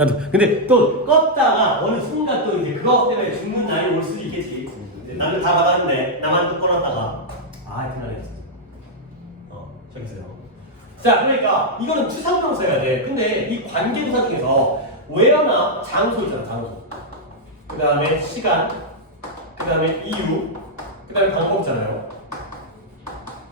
나도. 근데 또 껐다가 어느 순간 또 이제 그것 때문에 죽는 날이 올 수도 있겠지. 나는 다 받았는데 나만 또 꺼놨다가 그날이었어. 저기서요. 자, 그러니까 이거는 추상명사여야 돼. 근데 이 관계부사 중에서 where나 장소 있잖아, 장소. 그 다음에 시간, 그 다음에 이유, 그 다음에 방법 있잖아요.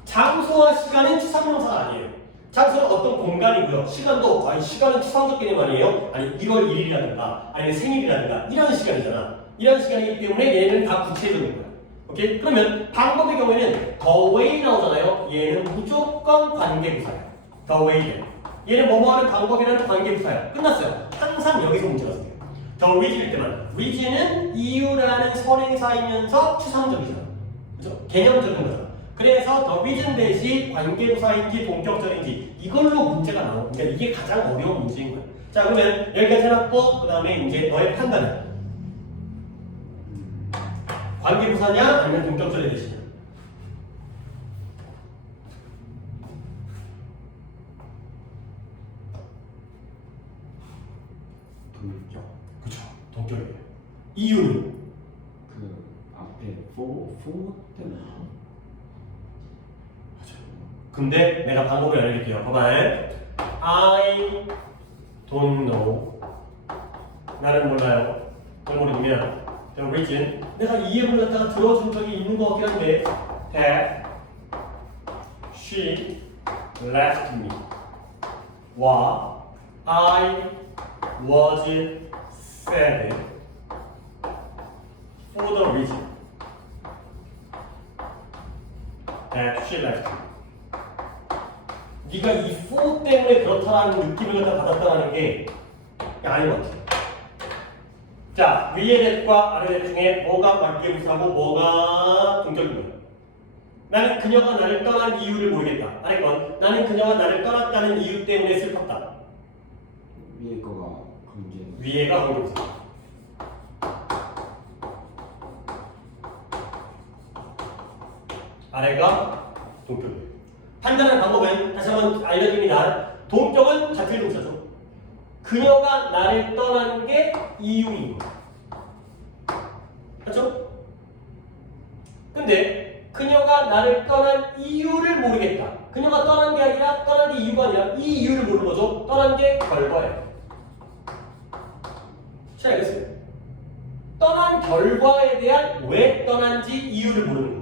장소와 시간은 추상명사가 아니에요. 장소는 어떤 공간이고요. 시간도, 시간은 추상적 개념 아니에요? 아니, 1월 1일이라든가, 아니면 생일이라든가, 이런 시간이잖아. 이런 시간이기 때문에 얘는 다 구체적인 거야. 오케이? 그러면 방법의 경우에는 the way 나오잖아요. 얘는 무조건 관계부사야. the way. 얘는 뭐뭐 하는 방법이라는 관계부사야. 끝났어요. 항상 여기서 문제가 생겨요. the reason일 때만. reason은 이유라는 선행사이면서 추상적이잖아. 그죠? 개념적인 거잖아. 그래서 the reason 대시 관계부사인지 동격절인지 이걸로 문제가 나오고, 그러니까 이게 가장 어려운 문제인 거야. 자, 그러면 여기까지 해놨고, 그 다음에 이제 너의 판단은 관계부사냐 아니면 동격절의 대시냐? 동격. 그쵸, 동격이에요. 이유는? 그 앞에 for 때문에. 근데 내가 방법을 알려줄게요. 봐봐요. I don't know. 나는 몰라요. 뭘 모르면 the reason. 내가 이 예문을 갖다가 들어준 적이 있는 것 같긴 한데 that she left me. 와 I was sad for the reason that she left me. 네가 이 for 때문에 그렇다라는 느낌을 갖다 받았다는 게 아닌 것 같아. 자, 위의 대과 아래 대 중에 뭐가 관계부사고 뭐가 동격인 거야? 나는 그녀가 나를 떠난 이유를 모르겠다. 아래 건 나는 그녀가 나를 떠났다는 이유 때문에 슬펐다. 위에 거가 관계. 위에가 관계부사. 아래가 동격이에요. 판단하는 방법은 다시 한번 알려드립니다. 동격은 자필 동사죠. 그녀가 나를 떠난 게 이유인 거야. 그렇죠? 근데 그녀가 나를 떠난 이유를 모르겠다. 그녀가 떠난 게 아니라, 떠난 게 이유가 아니라 이 이유를 모르는 거죠. 떠난 게 결과예요. 잘 알겠어요? 떠난 결과에 대한 왜 떠난지 이유를 모르는 거예요.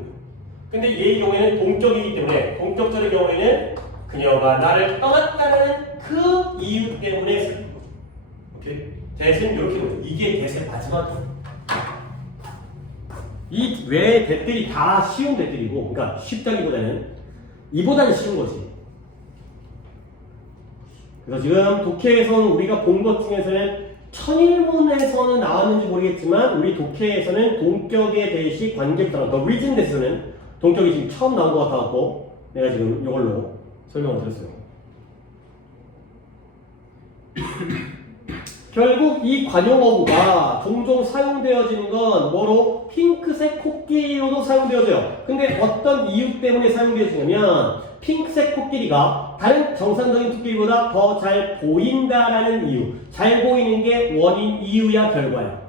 근데 얘의 경우에는 동격이기 때문에, 동격절의 경우에는 그녀가 나를 떠났다는 그 이유 때문에 슬픈 거죠. 오케이? 대신 이렇게 보죠. 이게 대신 마지막이에요. 이 외의 대들이 다 쉬운 대들이고, 그러니까 쉽다기보다는 이보다는 쉬운 거지. 그래서 지금 독해에서는 우리가 본 것 중에서는 천일문에서는 나왔는지 모르겠지만 우리 독해에서는 동격의 대시 관계부사랑 더 리즌 대시는 동격이 지금 처음 나온 것 같아갖고 내가 지금 이걸로 설명을 드렸어요. 결국 이 관용어구가 종종 사용되어지는 건 뭐로? 핑크색 코끼리로도 사용되어져요. 근데 어떤 이유 때문에 사용되어지냐면 핑크색 코끼리가 다른 정상적인 코끼리보다 더 잘 보인다라는 이유. 잘 보이는 게 원인, 이유야, 결과야?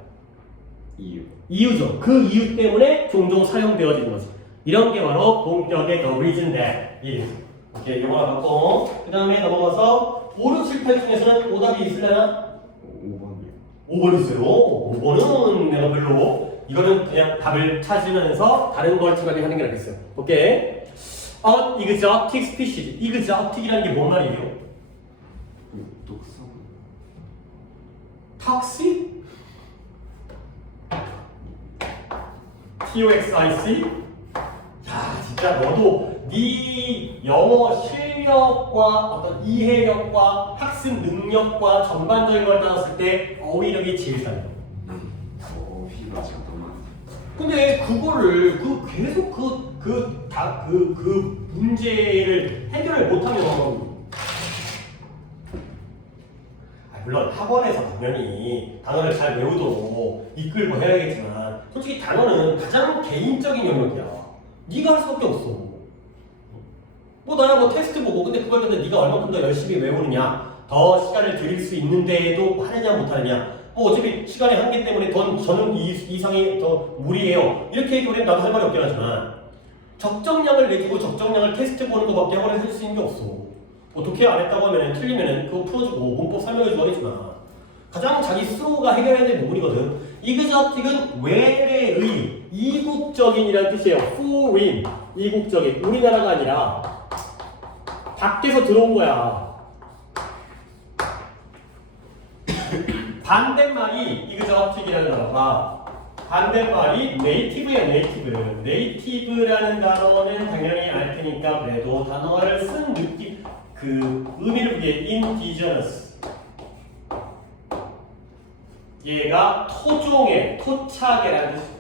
이유. 이유죠. 그 이유 때문에 종종 사용되어지는 거지. 이런 게 바로 동격의 the reason that is. 오케이, 이거 하나 갖고 그 다음에 넘어가서 5, 6, 7, 8 중에서는 오답이 있으려나? 5번이요. 5번 있어요. 5번은 내가 별로 이거는 그냥 답을 찾으면서 다른 걸 생각하는 게 낫겠어요. 오케이. exotic species. exotic이라는 게 뭔 말이에요? 독성. toxic? toxic? 야, 진짜 너도 네 영어 실력과 어떤 이해력과 학습 능력과 전반적인 걸 따졌을 때 어휘력이 제일 잘해요. 어휘가 잠깐만. 근데 그거를 계속 그 문제를 해결을 못하면 물론 학원에서 당연히 단어를 잘 외우도록 이끌고 해야겠지만 솔직히 단어는 가장 개인적인 영역이야. 네가 할 수밖에 없어. 뭐 나야 뭐 테스트 보고 근데 그걸 근데 네가 얼마큼 더 열심히 외우느냐 더 시간을 드릴 수 있는데도 하느냐 못하느냐. 뭐 어차피 시간의 한계 때문에 저는 이상이 더 무리해요. 이렇게 얘기하면 나도 할 말이 없긴 하지만 적정량을 내주고 적정량을 테스트해보는 것밖에 학원에서 할 수 있는 게 없어. 어떻게 안 했다고 하면 틀리면 그거 풀어주고 문법 설명해주고 하겠지만 가장 자기 스스로가 해결해야 될 부분이거든. 이그저틱은 외래의 이국적인이라는 뜻이에요. foreign, 이국적인. 우리나라가 아니라 밖에서 들어온 거야. 반대말이 이그저틱이라는 단어가 반대말이 native야, native. native라는 단어는 당연히 알 테니까 그래도 단어를 쓴 느낌, 그 의미를 위해 indigenous. 얘가 토종의, 토착이라는 뜻.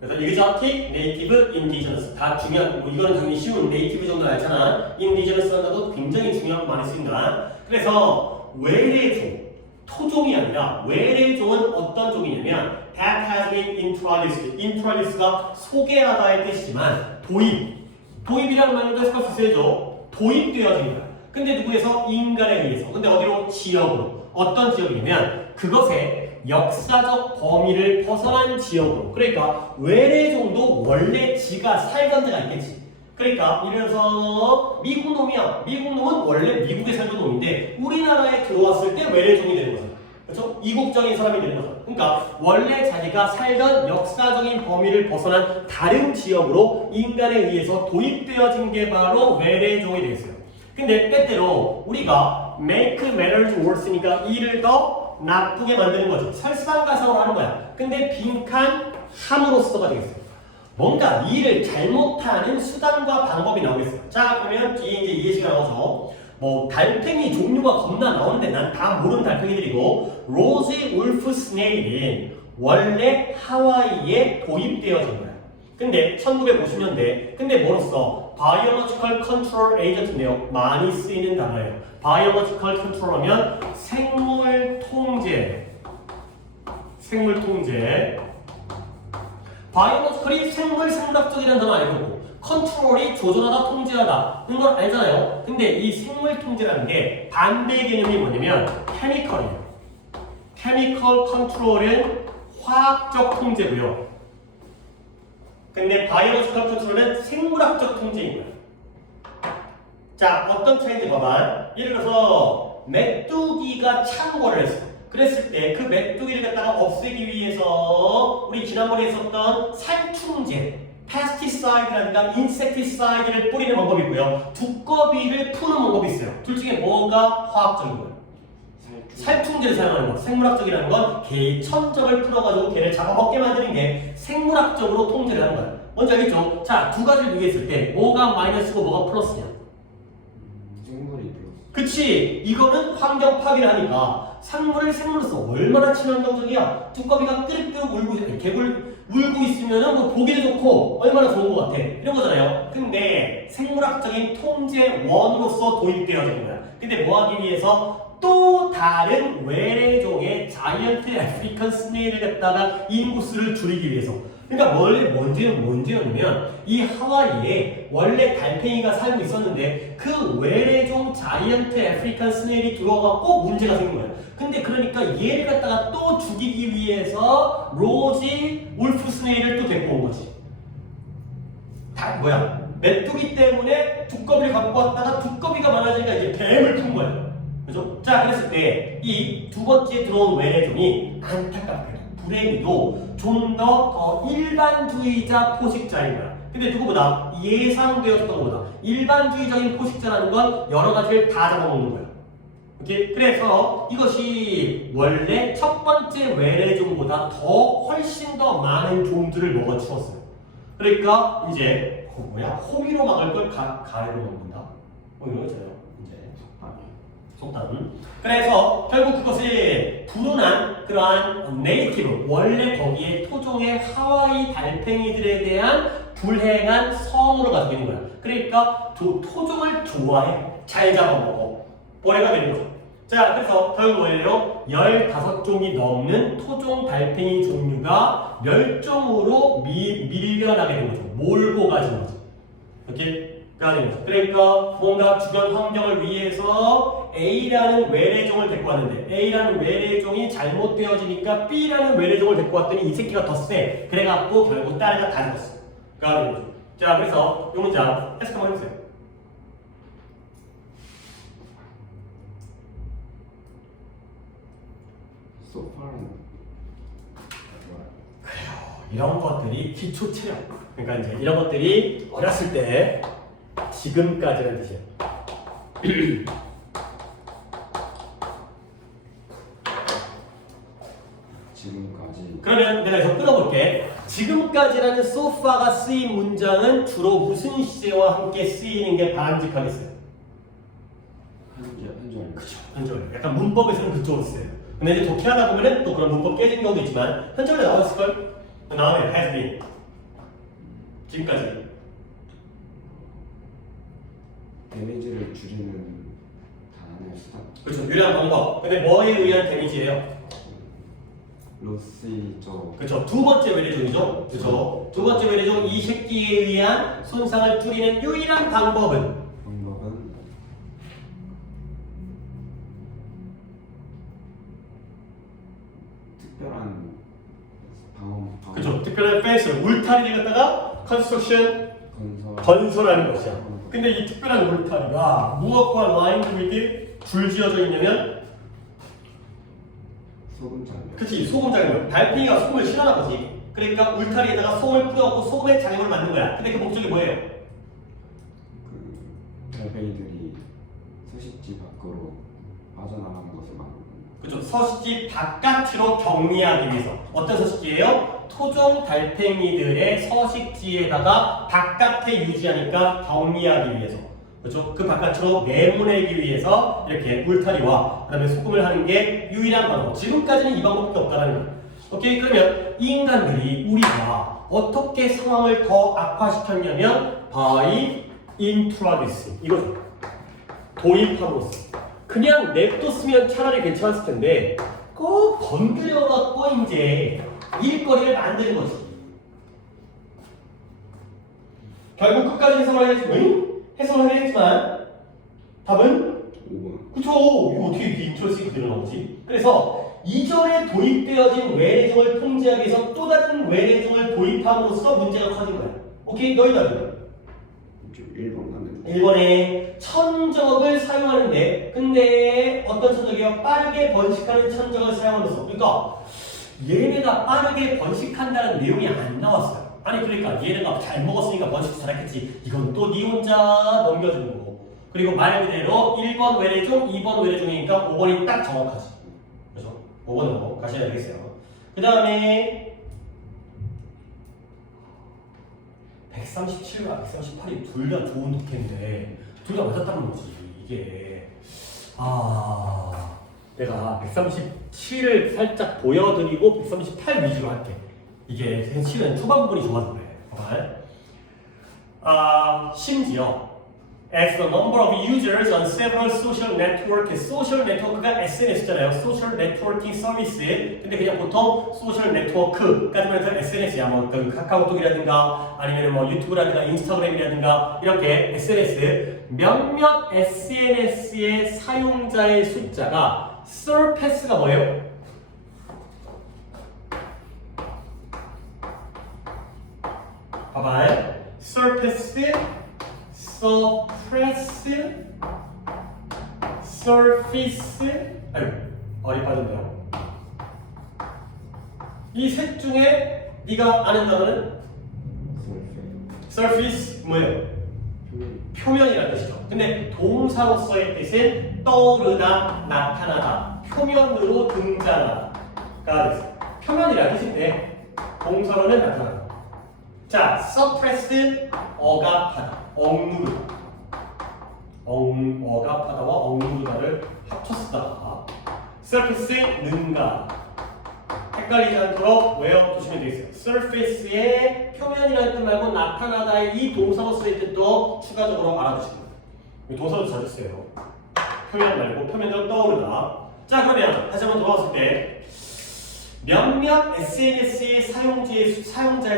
그래서 exotic, native, indigenous 다 중요한, 뭐 이거는 당연히 쉬운 native 정도 알잖아. indigenous 하나도 굉장히 중요한 거 많이 쓰인다. 그래서 외래종, 토종이 아니라 외래종은 어떤 종이냐면 that has been introduced. introduce가 소개하다의 뜻이지만 도입이라는 말도 해석할 수 있어야죠. 도입되어진 거야. 근데 누구에서? 인간에 의해서. 근데 어디로? 지역으로. 어떤 지역이냐면 그것의 역사적 범위를 벗어난 지역으로. 그러니까 외래종도 원래 지가 살던 데가 있겠지. 그러니까 예를 들어서 미국 놈이야. 미국 놈은 원래 미국에 살던 놈인데 우리나라에 들어왔을 때 외래종이 되는 거잖아. 그렇죠? 이국적인 사람이 되는 거잖아. 그러니까 원래 자기가 살던 역사적인 범위를 벗어난 다른 지역으로 인간에 의해서 도입되어진 게 바로 외래종이 되겠어요. 근데 때때로 우리가 make matters worse니까 일을 더 나쁘게 만드는 거지. 설상가상으로 하는 거야. 근데 빈칸 함으로써가 되겠어요. 뭔가 일을 잘못하는 수단과 방법이 나오겠어요. 자, 그러면 뒤에 이제 예시가 나와서 뭐 달팽이 종류가 겁나 나오는데 난 다 모르는 달팽이들이고 로지 울프 스네일은 원래 하와이에 도입되어진 거야. 근데 1950년대 근데 뭐로써 바이올로지컬 컨트롤 에이전트인데요. 많이 쓰이는 단어예요. 바이올로지컬 컨트롤하면 생물 통제. 바이올로지컬이 생물학적이라는 단어 알고 있고 컨트롤이 조절하다, 통제하다 이런 걸 알잖아요. 근데 이 생물 통제라는 게 반대 개념이 뭐냐면 케미컬이에요. 케미컬 컨트롤은 화학적 통제고요. 근데 바이올로지컬 컨트롤은 생물학적 통제인 거야. 자, 어떤 차이인지 봐봐. 예를 들어서 메뚜기가 창궐을 했어. 그랬을 때 그 메뚜기를 갖다가 없애기 위해서 우리 지난번에 있었던 살충제, 패스티사이드라든가 인섹티사이드를 뿌리는 방법이 있고요. 두꺼비를 푸는 방법이 있어요. 둘 중에 뭐가 화학적인 거예요? 살충제를 사용하는 거. 생물학적이라는 건 개의 천적을 풀어가지고 개를 잡아먹게 만드는 게 생물학적으로 통제를 하는 거예요. 뭔지 알겠죠? 자, 두 가지를 비교했을 때 뭐가 마이너스고 뭐가 플러스냐? 생물이 플러스. 그치? 이거는 환경 파괴를 하니까 생물을 생물로서 얼마나 친환경적이야. 두꺼비가 끄륵끄륵 울고 있으면은 뭐 보기도 좋고 얼마나 좋은 것 같아. 이런 거잖아요. 근데 생물학적인 통제원으로서 도입되어진 거야. 근데 뭐 하기 위해서 또 다른 외래종의 자이언트 아프리칸 스네일을 갖다가 인구수를 줄이기 위해서. 그러니까 문제였냐면 이 하와이에 원래 달팽이가 살고 있었는데 그 외래종 자이언트 아프리칸 스네일이 들어와갖고 문제가 생긴 거예요. 근데 그러니까 얘를 갖다가 또 죽이기 위해서 로지 울프 스네일을 또 데리고 온 거지. 메뚜기 때문에 두꺼비를 갖고 왔다가 두꺼비가 많아지니까 이제 뱀을 푼 거예요. 그죠? 자, 그랬을 때 이 두 번째 들어온 외래종이 안타깝게도 불행히도 좀 더 일반주의자 포식자인 거야. 근데 누구보다 예상되었던 것보다 일반주의적인 포식자라는 건 여러 가지를 다 잡아먹는 거야. 오케이? 그래서 이것이 원래 첫 번째 외래종보다 훨씬 더 많은 종들을 먹어치웠어요. 그러니까 이제 호미로 막을 걸 가해로 먹는다. 이거 있잖아요. 이제 속담. 그래서 결국 그것이 불운한 그러한 네이티브, 원래 거기에 토종의 하와이 달팽이들에 대한 불행한 성으로 가지고 있는 거야. 그러니까 토종을 좋아해. 잘 잡아먹어. 벌레가 되는 거죠. 자, 그래서 결국 뭐예요? 15종이 넘는 토종 달팽이 종류가 멸종으로 밀려나게 된 거죠. 몰고 가진 거죠. 오케이? 그러니까 뭔가 주변 환경을 위해서 A라는 외래종을 데리고 왔는데 A라는 외래종이 잘못되어지니까 B라는 외래종을 데리고 왔더니 이 새끼가 더 세. 그래갖고 결국 딸애가 다 죽었어. 자, 그래서 이 문장 해석 한번 해보세요. 소파는 그래요. 이런 것들이 기초 체력. 그러니까 이제 이런 것들이 어렸을 때 지금까지라는 뜻이에요. 지금까지 그러면 내가 여기서 끊어볼게. 지금까지라는 소파가 쓰인 문장은 주로 무슨 시제와 함께 쓰이는 게 바람직하겠어요? 현재 그쵸. 현절. 약간 문법에서는 그쪽으로 쓰여요. 근데 이제 독해하다 보면은 또 그런 문법 깨진 경우도 있지만 현절에 나왔을걸? 나와요. has been. 지금까지. 데미지를 줄이는 단어의 수단 그렇죠. 유리한 방법. 근데 뭐에 의한 데미지예요? 로스이죠. 그렇죠. 두 번째 외래종이죠. 그렇죠. 두 번째 외래종 이 새끼에 의한 손상을 줄이는 유일한 방법은 특별한 방어 그렇죠. 특별한 펜스 울타리를 갖다가 컨스트럭션 건설하는 것이야. 근데 이 특별한 울타리가 무엇과 라인드 위드 줄지어져 있냐면 소금장. 그치 소금장이면 달팽이가 소금을 싫어하나 보지. 그러니까 울타리에다가 소금을 뿌려갖고 소금의 장염을 만든 거야. 근데 그 목적이 뭐예요? 그 달팽이들이 서식지 밖으로 빠져나가는 것을 막는 겁니다. 그렇죠. 서식지 바깥으로 격리하기 위해서. 어떤 서식지예요? 토종 달팽이들의 서식지에다가 바깥에 유지하니까 격리하기 위해서. 그렇죠? 그 바깥으로 내보내기 위해서 이렇게 울타리와 그다음에 소금을 하는 게 유일한 방법. 지금까지는 이 방법밖에 없다는 거예요. 오케이? 그러면 이 인간들이 우리가 어떻게 상황을 더 악화시켰냐면 by introducing 이거죠. 도입함으로써. 그냥 냅뒀으면 차라리 괜찮았을 텐데 꼭 건드려갖고 이제 일거리를 만드는 거지. 결국 끝까지 해석을 하겠지만 해석을 하겠지만 답은 5번. 그쵸. 이거 어떻게 이렇게 인트로스 그대로 나오지? 그래서 이전에 도입되어진 외래종을 통제하기 위해서 또 다른 외래종을 도입함으로써 문제가 커진 거야. 오케이? 너희 답은? 1번 가면 1번에 천적을 사용하는데 근데 어떤 천적이요? 빠르게 번식하는 천적을 사용함으로써 그러니까 얘네가 빠르게 번식한다는 내용이 안 나왔어요. 아니 그러니까 얘네가 잘 먹었으니까 번식 잘했겠지. 이건 또 니 혼자 넘겨주는 거고. 그리고 말 그대로 1번 외래종, 2번 외래종이니까 5번이 딱 정확하지. 그래서 5번으로 가셔야 되겠어요. 그 다음에 137과 138이 둘 다 좋은 독해인데 둘 다 맞았다는 거지. 이게 내가 137을 살짝 보여드리고 138 위주로 할게. 이게 실은 초반 부분이 좋아서 그래. 정말. 심지어 as the number of users on several social network가 SNS잖아요. social networking service. 근데 그냥 보통 social network까지만 해서 SNS야. 뭐 카카오톡이라든가 아니면 뭐 유튜브라든가 인스타그램이라든가 이렇게 SNS 몇몇 SNS의 사용자의 숫자가 surpass가 뭐예요? 봐봐요. surpass, surface, 아유, 어리 빠졌네요. 이 셋 중에 네가 아는 단어는 surface 뭐예요? 표면이라는 뜻이죠. 근데 동사로서의 뜻은 떠오르다, 나타나다, 표면으로 등장하다가 됐어요. 표면이라는 뜻인데 동사로는 나타나다. 자, suppress, 억압하다, 억누르다. 억압하다와 억누르다를 합쳤다. surface, 능가. 헷갈리지 않도록 외워두시면 되겠어요. surface의 표면이라는 뜻 말고 나타나다의 이 동사로서의 뜻도 추가적으로 알아두시면 돼요. 동사도 자주 써요. 표면 말고 표면으로 떠오르다. 자, 그러면 다시 한번 돌아왔을 때 몇몇 SNS의 사용자의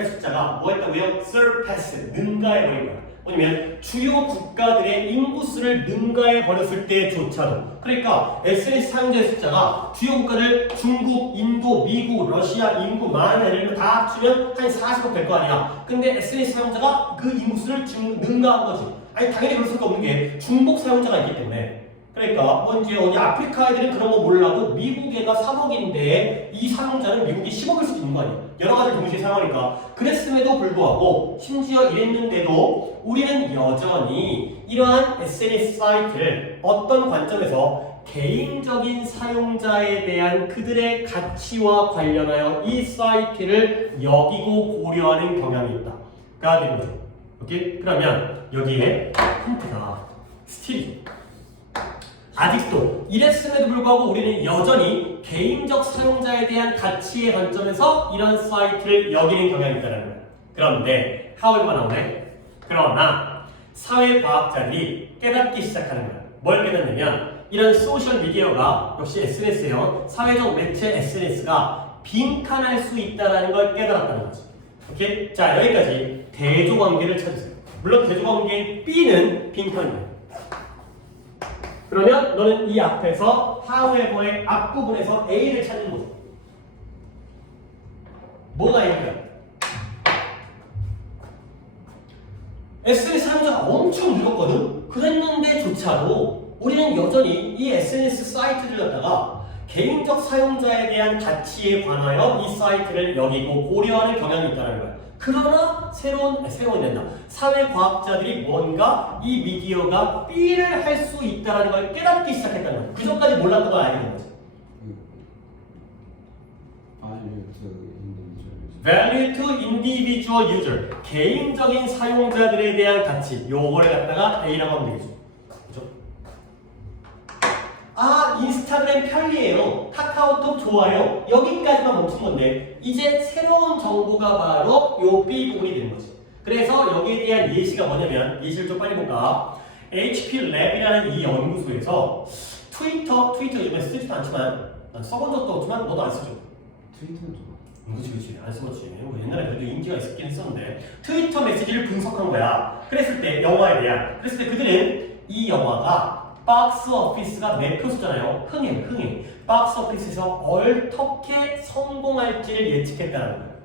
숫자가 뭐 했다고요? surpass, 능가해버린 거야. 뭐냐면 주요 국가들의 인구수를 능가해 버렸을 때조차도 그러니까 SNS 사용자의 숫자가 주요 국가들 중국, 인도, 미국, 러시아 인구 많은 애를 다 합치면 한 40억 될 거 아니야. 근데 SNS 사용자가 그 인구수를 능가한 거지. 아니 당연히 그럴 수밖에 없는 게 중복 사용자가 있기 때문에. 그러니까 뭐 이제 어디 아프리카 애들은 그런 거 몰라도 미국 애가 3억인데 이 사용자는 미국이 10억일 수도 있는 거 아니야. 여러 가지를 동시에 사용하니까. 그랬음에도 불구하고 심지어 이랬는데도 우리는 여전히 이러한 SNS 사이트를 어떤 관점에서 개인적인 사용자에 대한 그들의 가치와 관련하여 이 사이트를 여기고 고려하는 경향이 있다가 되는 거죠. 오케이? 그러면 여기에 힌트가 스틸 아직도 이랬음에도 불구하고 우리는 여전히 개인적 사용자에 대한 가치의 관점에서 이런 사이트를 여기는 경향이 있다는 거예요. 그런데 하울만 나오네. 그러나 사회과학자들이 깨닫기 시작하는 거예요. 뭘 깨닫냐면 이런 소셜 미디어가 역시 SNS예요. 사회적 매체 SNS가 빈칸할 수 있다는 걸 깨달았다는 거죠. 오케이? 자 여기까지 대조관계를 찾으세요. 물론 대조관계 B는 빈칸이에요. 그러면 너는 이 앞에서 however의 앞부분에서 A를 찾는 거죠. 뭐가 A일까? SNS 사용자가 엄청 늘었거든? 그랬는데조차도 우리는 여전히 이 SNS 사이트를 갖다가 개인적 사용자에 대한 가치에 관하여 이 사이트를 여기고 고려하는 경향이 있다는 거야. 그러나 새로운 된다. 사회과학자들이 뭔가 이 미디어가 B를 할 수 있다는 걸 깨닫기 시작했다는 거야. 그 전까지 몰랐던 걸 알게 된 거지. Value to individual user. 개인적인 사용자들에 대한 가치. 요거를 갖다가 A라고 하면 되겠죠. 그죠? 아, 인스타그램 편리해요. 카카오톡 좋아요. 여기까지만 멈춘 건데 이제 새로운 정보가 바로 요 B 부분이 되는 거지. 그래서 여기에 대한 예시가 뭐냐면 예시를 좀 빨리 볼까? HP 랩이라는 이 연구소에서 트위터 요즘에 쓰지도 않지만 난 써본 적도 없지만 너도 안 쓰죠? 트위터는 좀 그렇지 안 써봤지. 뭐 옛날에 그래도 인기가 있었긴 했었는데 트위터 메시지를 분석한 거야. 그랬을 때 영화에 대한 그랬을 때 그들은 이 영화가 박스 오피스가 매표수잖아요. 흥행. 박스 오피스에서 어떻게 성공할지를 예측했다는 거예요.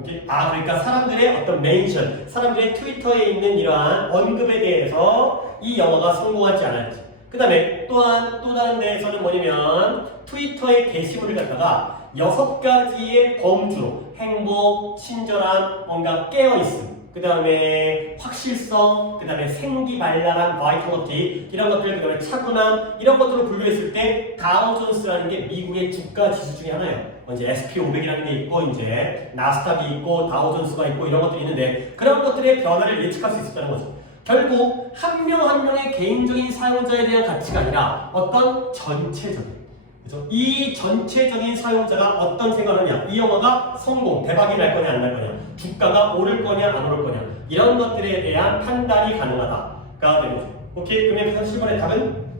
오케이? 아, 그러니까 사람들의 어떤 멘션, 사람들의 트위터에 있는 이러한 언급에 대해서 이 영화가 성공할지 안 할지. 그 다음에 또한 또 다른 데에서는 뭐냐면 트위터의 게시물을 갖다가 6가지의 범주로 행복, 친절함, 뭔가 깨어있음, 그 다음에 확실성, 그 다음에 생기발랄한 바이탈리티 이런 것들, 그 다음에 차분함 이런 것들을 분류했을 때 다우존스라는 게 미국의 주가 지수 중에 하나예요. 이제 SP500이라는 게 있고 이제 나스닥이 있고 다우존스가 있고 이런 것들이 있는데 그런 것들의 변화를 예측할 수 있었다는 거죠. 결국 한 명 한 명의 개인적인 사용자에 대한 가치가 아니라 어떤 전체적인 그죠? 이 전체적인 사용자가 어떤 생각을 하냐, 이 영화가 성공, 대박이 날 거냐 안 날 거냐, 주가가 오를 거냐 안 오를 거냐 이런 것들에 대한 판단이 가능하다가 되는 거죠. 오케이? 그러면 37번의 답은?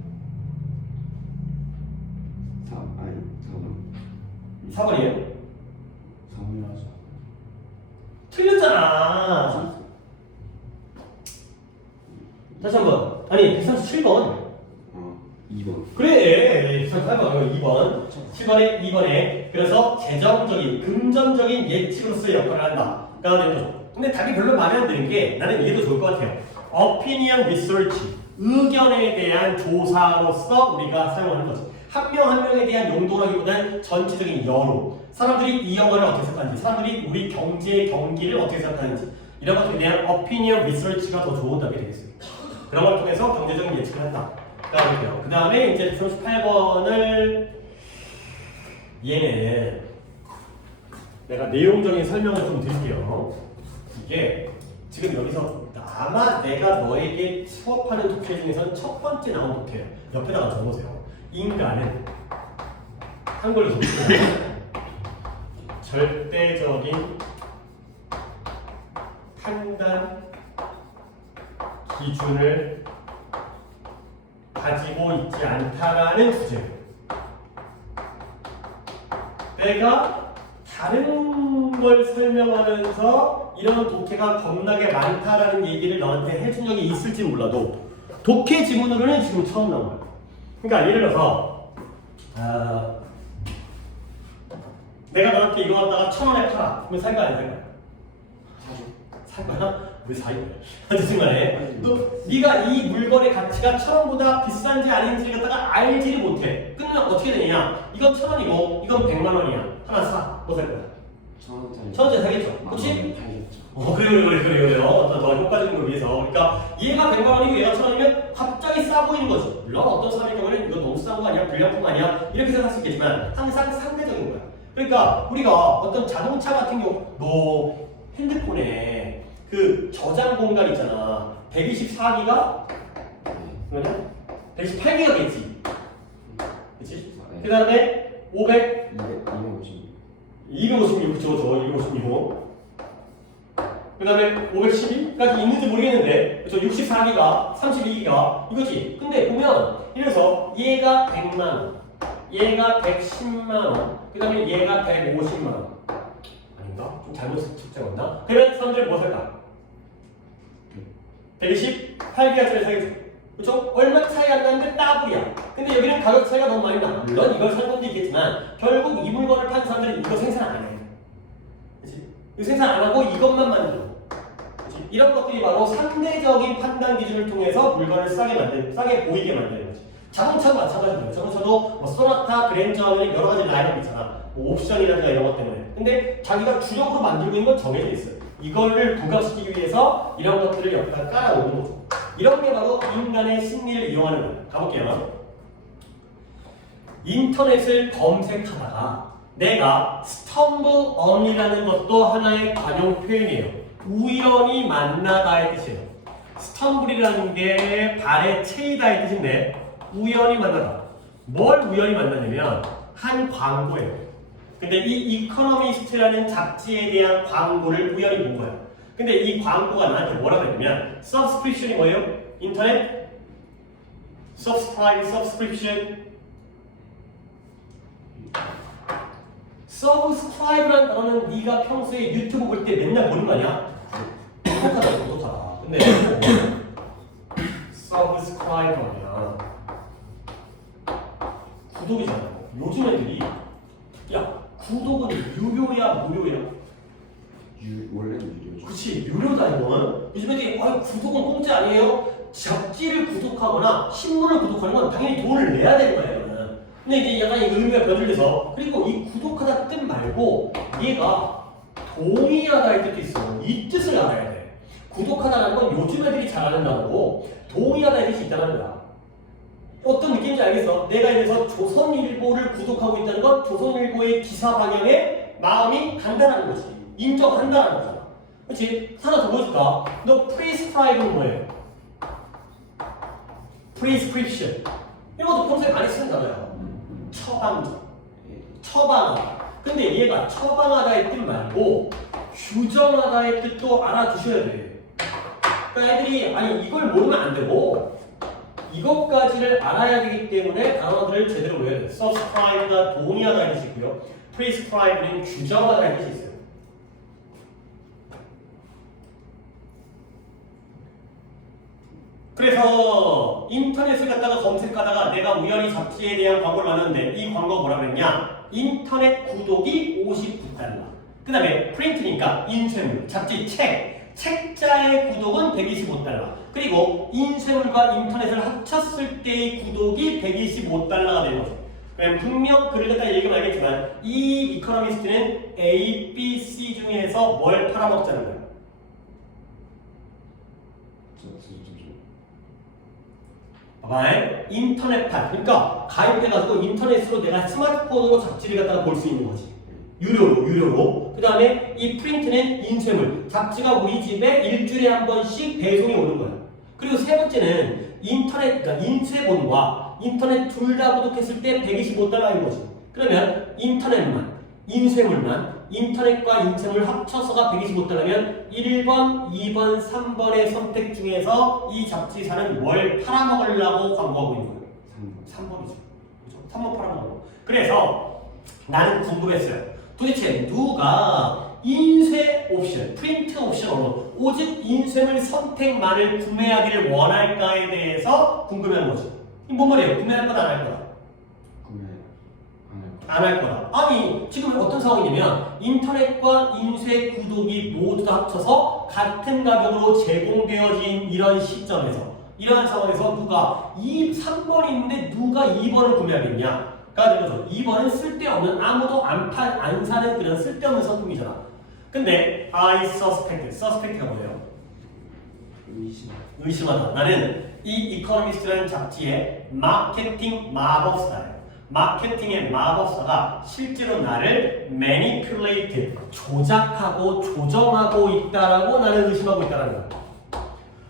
4번이에요? 4번이라 하죠. 틀렸잖아. 다시 한번. 아니 137번. 2번. 그래, 138번, 2번. 7번에 2번에 그래서 재정적인, 금전적인 예측으로서의 역할을 한다가 되는 거죠. 근데 답이 별로 마음에 안 드는 게 나는 이게 더 좋을 것 같아요. Opinion Research, 의견에 대한 조사로서 우리가 사용하는 거죠. 한 명 한 명에 대한 용도라기보다는 전체적인 여론, 사람들이 이 영화를 어떻게 생각하는지, 사람들이 우리 경제의 경기를 어떻게 생각하는지 이런 것들에 대한 Opinion Research가 더 좋은 답이 되겠습니다. 그런 걸 통해서 경제적인 예측을 한다. 그 다음에 이제 38번을 얘는 내가 내용적인 설명을 좀 드릴게요. 이게 지금 여기서 아마 내가 너에게 수업하는 독해 중에서는 첫 번째 나온 독해예요. 옆에다가 적어보세요. 인간은 한글로 적으세요. 절대적인 판단 기준을 가지고 있지 않다라는 주제예요. 내가 다른 걸 설명하면서 이런 독해가 겁나게 많다라는 얘기를 너한테 해준 적이 있을지 몰라도 독해 지문으로는 지금 처음 나온 거야. 그러니까 예를 들어서 내가 너한테 이거 갖다가 1,000원에 팔아. 그러면 살 거야 안 살 거야? 살 거야? 왜 사요? 어쨌든 간에 네가 이 물건의 가치가 1,000원보다 비싼지 아닌지를 갖다가 알지를 못해. 그러면 어떻게 되느냐? 이건 1,000원이고 이건 100만 원이야. 하나 사. 뭐 살 거야? 1,000원짜리 사겠죠? 그렇지? 그래. 어떤 더 효과적인 걸 위해서. 그러니까 얘가 100만 원이고 얘가 1,000원이면 갑자기 싸 보이는 거지. 물론 어떤 사람의 경우는 이거 너무 싼 거 아니야? 불량품 아니야? 이렇게 생각할 수 있겠지만 항상 상대적인 거야. 그러니까 우리가 어떤 자동차 같은 경우 너 핸드폰에 그 저장 공간 있잖아. 124기가 그러냐? 128기가겠지. 그렇지? 그 다음에 256 그쵸 256. 그 다음에 512까지 있는지 모르겠는데 그쵸 64기가 32기가 이거지. 근데 보면 이래서 얘가 100만원 얘가 110만원 그 다음에 얘가 150만원 아닌가? 좀 잘못 측정했나? 그러면 사람들 뭐 살까? 128기가짜리 사겠죠? 그쵸? 얼마 차이 안 나는데 따블이야. 근데 여기는 가격 차이가 너무 많이 나. 물론 이걸 살 건도 있겠지만 결국 이 물건을 판 사람들은 이거 생산 안 해. 그치? 이거 생산 안 하고 이것만 만들어. 그치? 이런 것들이 바로 상대적인 판단 기준을 통해서 물건을 싸게 보이게 만드는 거지. 자동차도 마찬가지인 거예요. 자동차도 뭐 소나타, 그랜저 하면 여러 가지 라인업 있잖아. 뭐 옵션이라든가 이런 것 때문에. 근데 자기가 주력으로 만들고 있는 건 정해져 있어요. 이거를 부각시키기 위해서 이런 것들을 옆에다 깔아놓는 거죠. 이런 게 바로 인간의 심리를 이용하는 거예요. 가볼게요. 인터넷을 검색하다가 내가 stumble on이라는 것도 하나의 관용 표현이에요. 우연히 만나다의 뜻이에요. stumble이라는 게 발에 채이다의 뜻인데 우연히 만나다. 뭘 우연히 만나냐면 한 광고예요. 근데 이 이코노미스트라는 잡지에 대한 광고를 우연히 본 거야. 근데 이 광고가 나한테 뭐라고 했냐면 subscription이 뭐예요? 인터넷 subscription subscribe라는 단어는 네가 평소에 유튜브 볼 때 맨날 보는 거 아니야? 구독하다. 근데 subscribe 아니야. 구독이잖아. 요즘 애들이 야 구독은 유료야 무료야? 원래는 유료죠. 그치 유료다 이건. 요즘 애들이 구독은 공짜 아니에요? 잡지를 구독하거나 신문을 구독하는 건 당연히 돈을 내야 되는 거예요. 근데 이제 약간 의미가 변질돼서 그리고 이 구독하다 뜻 말고 얘가 동의하다의 뜻도 있어. 이 뜻을 알아야 돼. 구독하다라는 건 요즘 애들이 잘하는 단어고 동의하다의 뜻이 있다는 거야. 어떤 느낌인지 알겠어? 내가 이래서 조선일보를 구독하고 있다는 건 조선일보의 기사 방향에 마음이 간다는 거지. 인정한다는 거잖아. 그렇지? 하나 더 보여줄까? 너 prescribe는 뭐예요? prescription. 이것도 평소에 많이 쓰는 단어야. 처방하다. 근데 얘가 처방하다의 뜻 말고 규정하다의 뜻도 알아두셔야 돼. 그러니까 애들이 아니 이걸 모르면 안 되고 이것까지를 알아야 되기 때문에 단어들을 제대로 외워야 돼. subscribe가 동의하다는 뜻이 있고요. prescribe는 규정하다는 뜻이 있어요. 그래서 인터넷을 갖다가 검색하다가 내가 우연히 잡지에 대한 광고를 만났는데 이 광고가 뭐라 그랬냐? 인터넷 구독이 59달러. 그 다음에 프린트니까 인쇄물, 잡지, 책자의 구독은 125달러. 그리고 인쇄물과 인터넷을 합쳤을 때의 구독이 125달러가 되는 거죠. 그럼 분명 글을 갖다 읽으면 알겠지만 이 이코노미스트는 A, B, C 중에서 뭘 팔아먹자는 거예요? 봐봐요. 인터넷판. 그러니까 가입해가지고 인터넷으로 내가 스마트폰으로 잡지를 갖다가 볼 수 있는 거지. 유료로. 그 다음에 이 프린트는 인쇄물. 잡지가 우리 집에 일주일에 한 번씩 배송이 오는 거야. 그리고 세 번째는 인터넷, 그러니까 인쇄본과 인터넷 둘 다 구독했을 때 125달러인 거지. 그러면 인터넷만, 인쇄물만, 인터넷과 인쇄물 합쳐서가 125달러면 1번, 2번, 3번의 선택 중에서 이 잡지사는 뭘 팔아먹으려고 광고하고 있는 거예요? 3번이죠. 그렇죠? 3번 팔아먹으려고. 그래서 나는 궁금했어요. 도대체 누가 인쇄 옵션, 프린트 옵션으로 오직 인쇄물 선택만을 구매하기를 원할까에 대해서 궁금해하는 거지. 이게 뭔 말이에요? 구매할 거다 안 할 거다? 구매 안 할 거다. 아니 지금 어떤 상황이냐면 인터넷과 인쇄 구독이 모두 다 합쳐서 같은 가격으로 제공되어진 이런 시점에서 이러한 상황에서 누가 3번이 있는데 누가 2번을 구매하겠냐? 가 되는 거죠. 2번은 쓸데없는 아무도 안 사는 그런 쓸데없는 상품이잖아. 근데 I suspect가 뭐예요? 의심하다. 나는 이 이코노미스트라는 잡지의 마케팅 마법사예요. 마케팅의 마법사가 실제로 나를 manipulate, 조작하고 조정하고 있다라고 나는 의심하고 있다는 거야.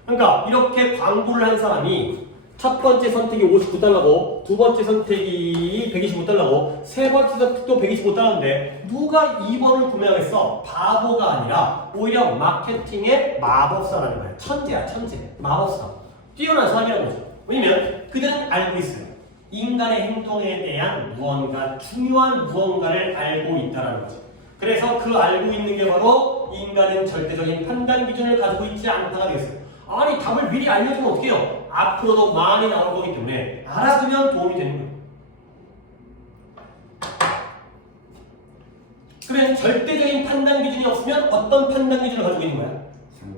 그러니까 이렇게 광고를 한 사람이 첫 번째 선택이 59달러고 두 번째 선택이 125달러고 세 번째 선택도 125달러인데 누가 2번을 구매하겠어? 바보가 아니라 오히려 마케팅의 마법사라는 거야. 천재야, 천재. 마법사. 뛰어난 사람이라는 거죠. 왜냐면 그들은 알고 있어요. 인간의 행동에 대한 무언가, 중요한 무언가를 알고 있다는 거죠. 그래서 그 알고 있는 게 바로 인간은 절대적인 판단 기준을 가지고 있지 않다가 되겠어요. 아니 답을 미리 알려주면 어떻게 해요? 앞으로도 많이 나올 거기 때문에 알아두면 도움이 되는 거예요. 그러면 절대적인 판단 기준이 없으면 어떤 판단 기준을 가지고 있는 거야?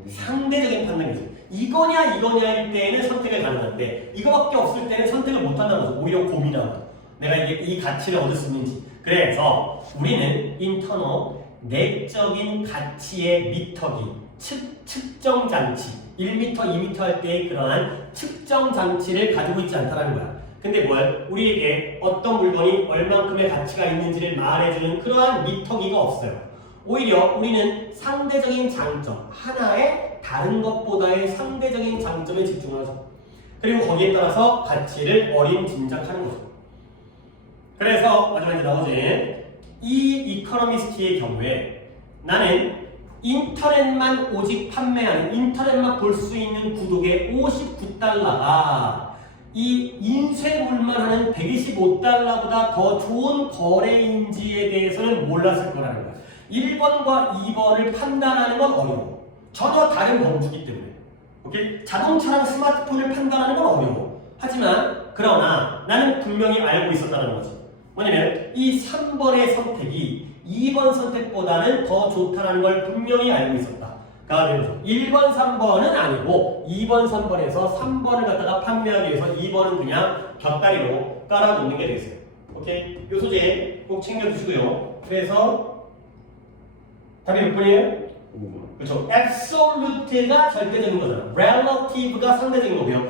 상대적인 판단 기준. 이거냐 이거냐일 때에는 선택을 가능한데 이거밖에 없을 때는 선택을 못 한다는 거죠. 오히려 고민하고 내가 이게 이 가치를 얻을 수 있는지. 그래서 우리는 인터너 내적인 가치의 미터기, 측정 장치, 1m, 2m 할 때의 그러한 측정 장치를 가지고 있지 않다는 거야. 근데 우리에게 어떤 물건이 얼만큼의 가치가 있는지를 말해주는 그러한 미터기가 없어요. 오히려 우리는 상대적인 장점, 하나의 다른 것보다의 상대적인 장점에 집중을 하죠. 그리고 거기에 따라서 가치를 어림짐작하는 거죠. 그래서 마지막에 나오지 이 이코노미스트의 경우에 나는 인터넷만 오직 판매하는 인터넷만 볼 수 있는 구독의 59달러가 이 인쇄물만 하는 125달러보다 더 좋은 거래인지에 대해서는 몰랐을 거라는 거야. 1번과 2번을 판단하는 건 어려워. 전혀 다른 범주기 때문에. 오케이? 자동차랑 스마트폰을 판단하는 건 어려워. 하지만 그러나 나는 분명히 알고 있었다는 거지. 뭐냐면 이 3번의 선택이 2번 선택보다는 더 좋다는 걸 분명히 알고 있었다. 가 되는 거죠. 1번, 3번은 아니고 2번, 3번에서 3번을 갖다가 판매하기 위해서 2번은 그냥 곁다리로 깔아놓는 게 되겠어요. 오케이? 이 소재 꼭 챙겨주시고요. 그래서 답이 몇 번이에요? 5번. 그렇죠. absolute가 절대적인 거잖아. relative가 상대적인 거고요.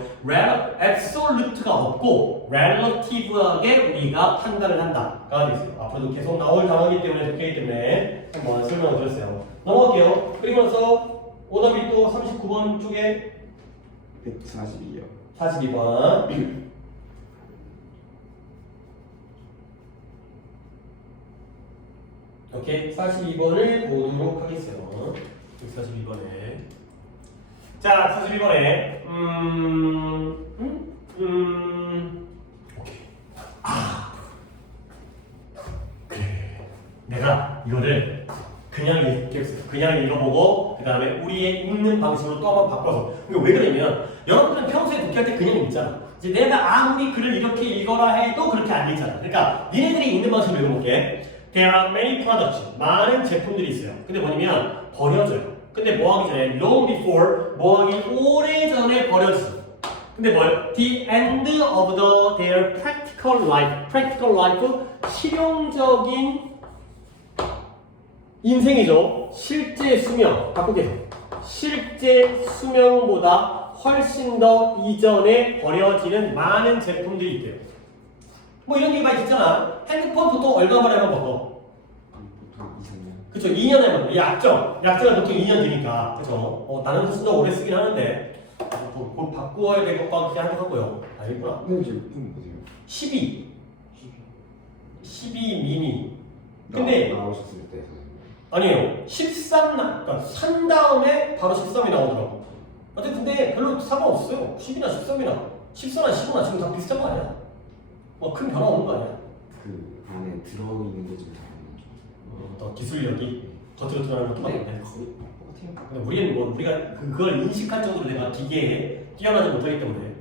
absolute가 없고 relative하게 우리가 판단을 한다가 되겠어요. 앞으로도 계속 나올 단어이기 때문에 적혀있기 때문에 한번 설명을 드렸어요. 넘어갈게요. 그리고 나서 오답이 또 39번 쪽에 142요. 42번 오케이. 42번을 보도록 하겠어요. 42번에 자, 42번에 오케이. 그래. 내가 이거를 그냥 읽겠어요. 그냥 읽어보고 그 다음에 우리의 읽는 방식으로 또 한번 바꿔서. 그러니까 왜 그러냐면 여러분들은 평소에 독해할 때 그냥 읽잖아. 이제 내가 아무리 글을 이렇게 읽어라 해도 그렇게 안 읽잖아. 그러니까 니네들이 읽는 방식으로 읽어볼게. There are many products. 많은 제품들이 있어요. 근데 뭐냐면 버려져요. 근데 뭐 하기 전에 long before 뭐 하기 오래전에 버려졌어. 근데 The end of their practical life. practical life 실용적인 인생이죠. 실제 수명 바꾸게요. 실제 수명보다 훨씬 더 이전에 버려지는 많은 제품들이 있대요. 뭐 이런 얘기 많이 듣잖아. 핸드폰 보통 얼마 만에 한번 바꿔? 보통 2, 3년. 그쵸, 2년에 한 번. 약정은 보통 2년 뒤니까. 그쵸. 나는 훨씬 더 오래 쓰긴 하는데 곧 바꾸어야 될 것과 그렇게 생각하고요. 알겠구나. 근데 지금 품 보세요. 12 미니. 근데 나오셨을 때 아니에요. 13 그러니까 산 다음에 바로 13이 나오더라고. 근데 별로 상관없어요. 10이나 13이나 14나 15나 지금 다 비슷한 거 아니야? 뭐 큰 변화 없는 거 아니야? 그 안에 들어있는 게 좀 다른 거죠. 더 기술력이 겉으로 드러나는 것도 네. 많은데 똑같아요. 근데 우리는 뭐 우리가 그걸 인식할 정도로 내가 기계에 뛰어나지 못하기 때문에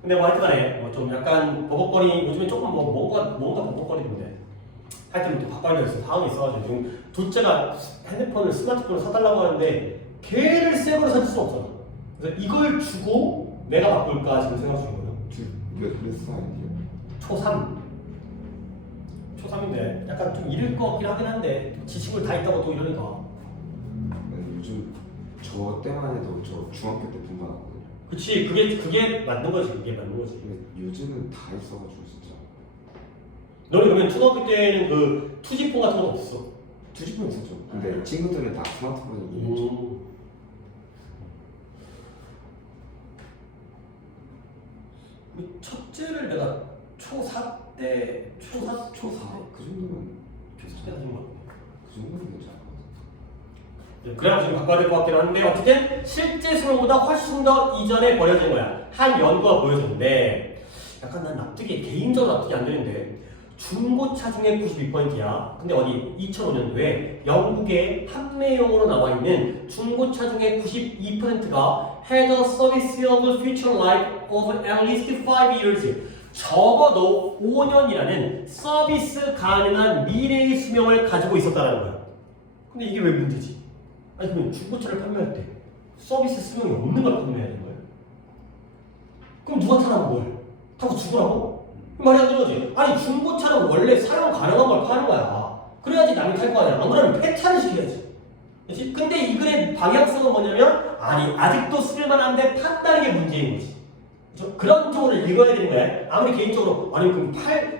근데 뭐 하여튼간에 뭐 좀 약간 버벅거리 요즘에 조금 뭐 뭔가 버벅거리는데 하여튼 또 바꿔야 되겠어 상황이 있어가지고 지금 둘째가 스마트폰을 사달라고 하는데 걔를 새 거로 사줄 수 없잖아 그래서 이걸 주고 내가 바꿀까 지금 생각 중이거든 몇 살이에요? 초3 초3인데 약간 좀 이를 것 같긴 하긴 한데 지식을 다 있다고 또 이러니까 요즘 저 때만 해도 저 중학교 때 분반하거든요. 그치 그게 맞는 거지 그게 맞는 거지 근데 요즘은 다 있어가지고 진짜 너는 그러면 초등학교 때는 그 투지폰 같은 건 없었어? 투지폰 있었죠. 근데 친구들은 다 스마트폰이긴 했죠. 우리 첫째를 내가 초4 때 초4 그 정도면 초4 때 하는 거 같아 그 정도면 괜찮아. 그래가지고 바꿔야 될 것 같긴 한데 어쨌든 실제 수능보다 훨씬 더 이전에 버려진 거야 한 연구가 보여줬는데 약간 난 개인적으로 납득이 안 되는데 중고차 중에 92%야 근데 어디 2005년도에 영국의 판매용으로 나와 있는 중고차 중에 92%가 had a serviceable future life of at least 5 years 적어도 5년이라는 서비스 가능한 미래의 수명을 가지고 있었다는 거야 근데 이게 왜 문제지? 아니 그러면 중고차를 판매할 때 서비스 수명이 없는 걸 판매해야 되는 거예요? 그럼 누가 타라고 뭘? 타고 죽으라고? 말이 안 되는 거지. 아니 중고차는 원래 사용 가능한 걸 파는 거야. 그래야지 남이 탈 거 아니야. 안 그러면 폐차를 시켜야지. 그렇지? 근데 이 글의 방향성은 뭐냐면 아니 아직도 쓸만한데 판다는 게 문제인 거지. 그렇죠? 그런 쪽으로 읽어야 되는 거야. 아무리 개인적으로 아니 그럼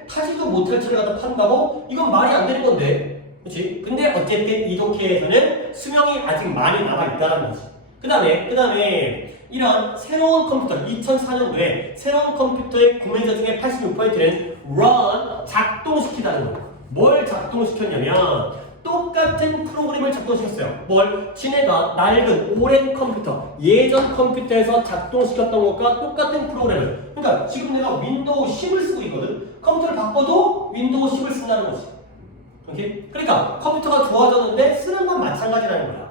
타지도 못할 차를 갖다 판다고? 이건 말이 안 되는 건데. 그렇지? 근데 어쨌든 이 독해에서는 수명이 아직 많이 남아있다는 거지. 그 다음에 이런 새로운 컴퓨터, 2004년도에 새로운 컴퓨터의 구매자 중에 86%는 run, 작동시키다는 거예요. 뭘 작동시켰냐면 똑같은 프로그램을 작동시켰어요. 뭘? 지네가 낡은 오랜 컴퓨터, 예전 컴퓨터에서 작동시켰던 것과 똑같은 프로그램을 그러니까 지금 내가 윈도우 10을 쓰고 있거든. 컴퓨터를 바꿔도 윈도우 10을 쓴다는 거지. 오케이? 그러니까 컴퓨터가 좋아졌는데 쓰는 건 마찬가지라는 거야.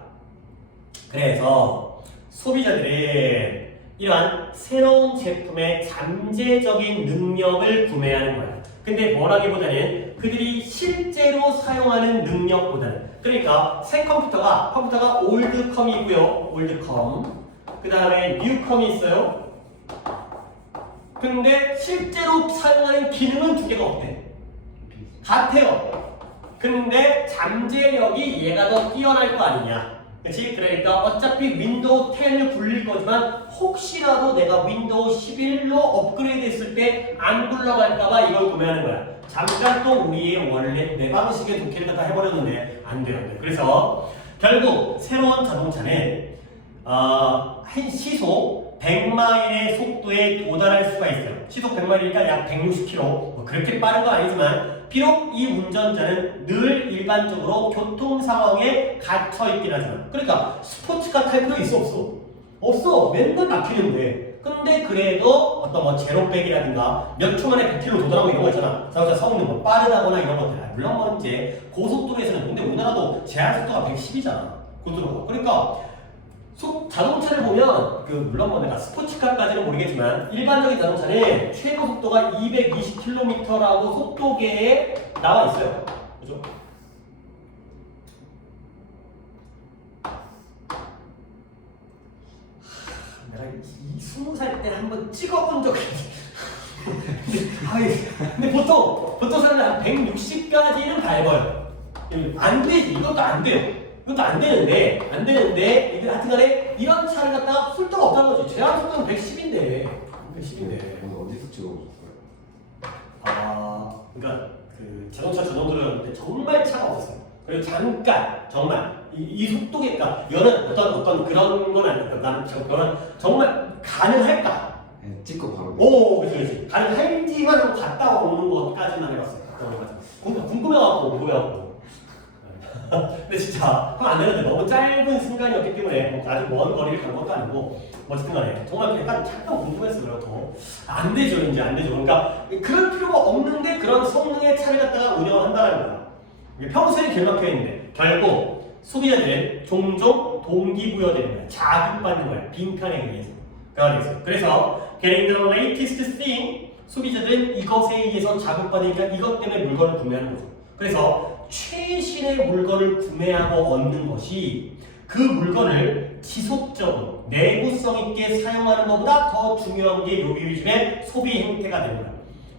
그래서 소비자들은 이러한 새로운 제품의 잠재적인 능력을 구매하는 거야. 근데 뭐라기보다는 그들이 실제로 사용하는 능력보다는 그러니까 새 컴퓨터가 올드컴이고요. 올드컴. 그 다음에 뉴컴이 있어요. 근데 실제로 사용하는 기능은 두 개가 없대. 같아요. 근데 잠재력이 얘가 더 뛰어날 거 아니냐. 그치? 그러니까 어차피 윈도우 10을 굴릴 거지만 혹시라도 내가 윈도우 11로 업그레이드 했을 때 안 굴러갈까봐 이걸 구매하는 거야. 잠깐 또 우리의 원래 내 방식의 독해를 갖다 해버렸는데 안 돼요. 그래서 결국 새로운 자동차는 한 시속 100마일의 속도에 도달할 수가 있어요. 시속 100마일이니까 약 160km. 뭐 그렇게 빠른 건 아니지만 비록 이 운전자는 늘 일반적으로 교통 상황에 갇혀 있긴 하잖아. 그러니까 스포츠카 탈 필요 있어 없어? 없어. 맨날 막히는데. 근데 그래도 어떤 뭐 제로백이라든가 몇 초 만에 100km 도달하고 이런 거 있잖아. 자동차 성능 뭐 빠르다거나 이런 것들. 물론 뭐 이제 고속도로에서는 근데 우리나라도 제한 속도가 110이잖아. 고속도로가. 그러니까 자동차를 보면 물론 뭐 내가 스포츠카까지는 모르겠지만 일반적인 자동차는 최고 속도가 220km라고 속도계에 나와 있어요. 그죠? 내가 20살 때 한번 찍어본 적이 근데 보통 사람들 한 160까지는 밟아요. 안 되지. 이것도 안 돼요. 이것도 안 되는데 이게 하여튼간에 이런 차를 갖다가 훌떡 없다는 거지. 제한 속도는 110인데 어디서 찍어보셨어요? 그러니까 그 자동차 전용도로였는데 정말 차가 없었어요. 그리고 잠깐 정말 이 속도계 그러니까 이거는 어떤 그런 건 아니니까 나는 저는 정말 가능할까? 네, 찍고 바로. 오, 그렇지. 가능할지만 좀 갔다 오는 것까지만 해봤어요. 궁금해갖고. 근데 진짜 그럼 안 되는데 너무 짧은 순간이었기 때문에 아주 먼 거리를 간 것도 아니고 어쨌든 간에 정말 약간 잠깐 궁금했어요. 더 안 되죠. 이제 안 되죠. 그러니까 그럴 필요가 없는데 그런 성능의 차를 갖다가 운영한다는 거야. 평소에 길막혀 있는데 결국 소비자들은 종종 동기부여되는 거야. 자극받는 거야. 빈칸에 의해서. 그래서 getting the latest thing, 소비자들은 이것에 의해서 자극받으니까 이것 때문에 물건을 구매하는 거죠. 그래서 최신의 물건을 구매하고 얻는 것이 그 물건을 지속적으로 내구성 있게 사용하는 것보다 더 중요한 게 요즘의 소비 행태가 되는 거야.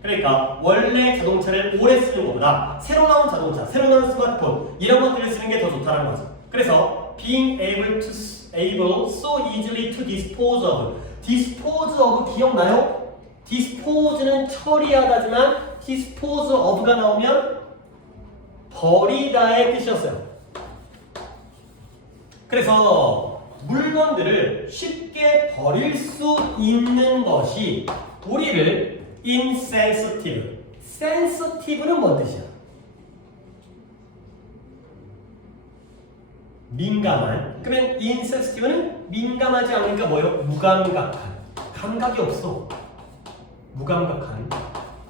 그러니까 원래 자동차를 오래 쓰는 것보다 새로 나온 자동차, 새로 나온 스마트폰 이런 것들을 쓰는 게 더 좋다는 거죠. 그래서 being able so easily to dispose of 기억나요? dispose는 처리하다지만 dispose of가 나오면 버리다의 뜻이었어요. 그래서 물건들을 쉽게 버릴 수 있는 것이 우리를 insensitive. sensitive는 뭔 뜻이야? 민감한. 그러면 insensitive는 민감하지 않으니까 뭐예요? 무감각한. 감각이 없어. 무감각한.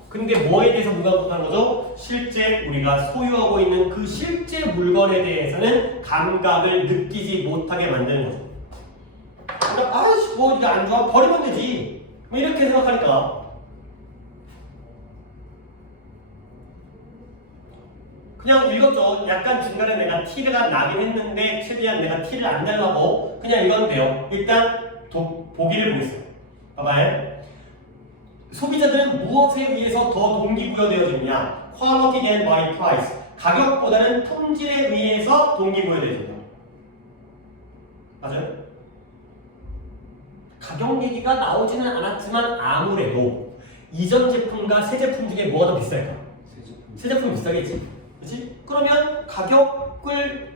근데 뭐에 대해서 무감각한 거죠? 실제 우리가 소유하고 있는 그 실제 물건에 대해서는 감각을 느끼지 못하게 만드는 거죠. 그러니까 아이씨 뭐 이거 안 좋아? 버리면 되지. 뭐 이렇게 생각하니까 그냥 읽었죠. 약간 중간에 내가 티가 나긴 했는데 최대한 내가 티를 안 내려고 그냥 읽었는데요. 일단 보기를 보겠어요. 봐봐요. 소비자들은 무엇에 의해서 더 동기부여되어지느냐? Quality than by price. 가격보다는 품질에 의해서 동기부여되어진다. 맞아요? 가격 얘기가 나오지는 않았지만 아무래도 이전 제품과 새 제품 중에 뭐가 더 비쌀까? 새 제품이 비싸겠지. 그렇지? 그러면 가격을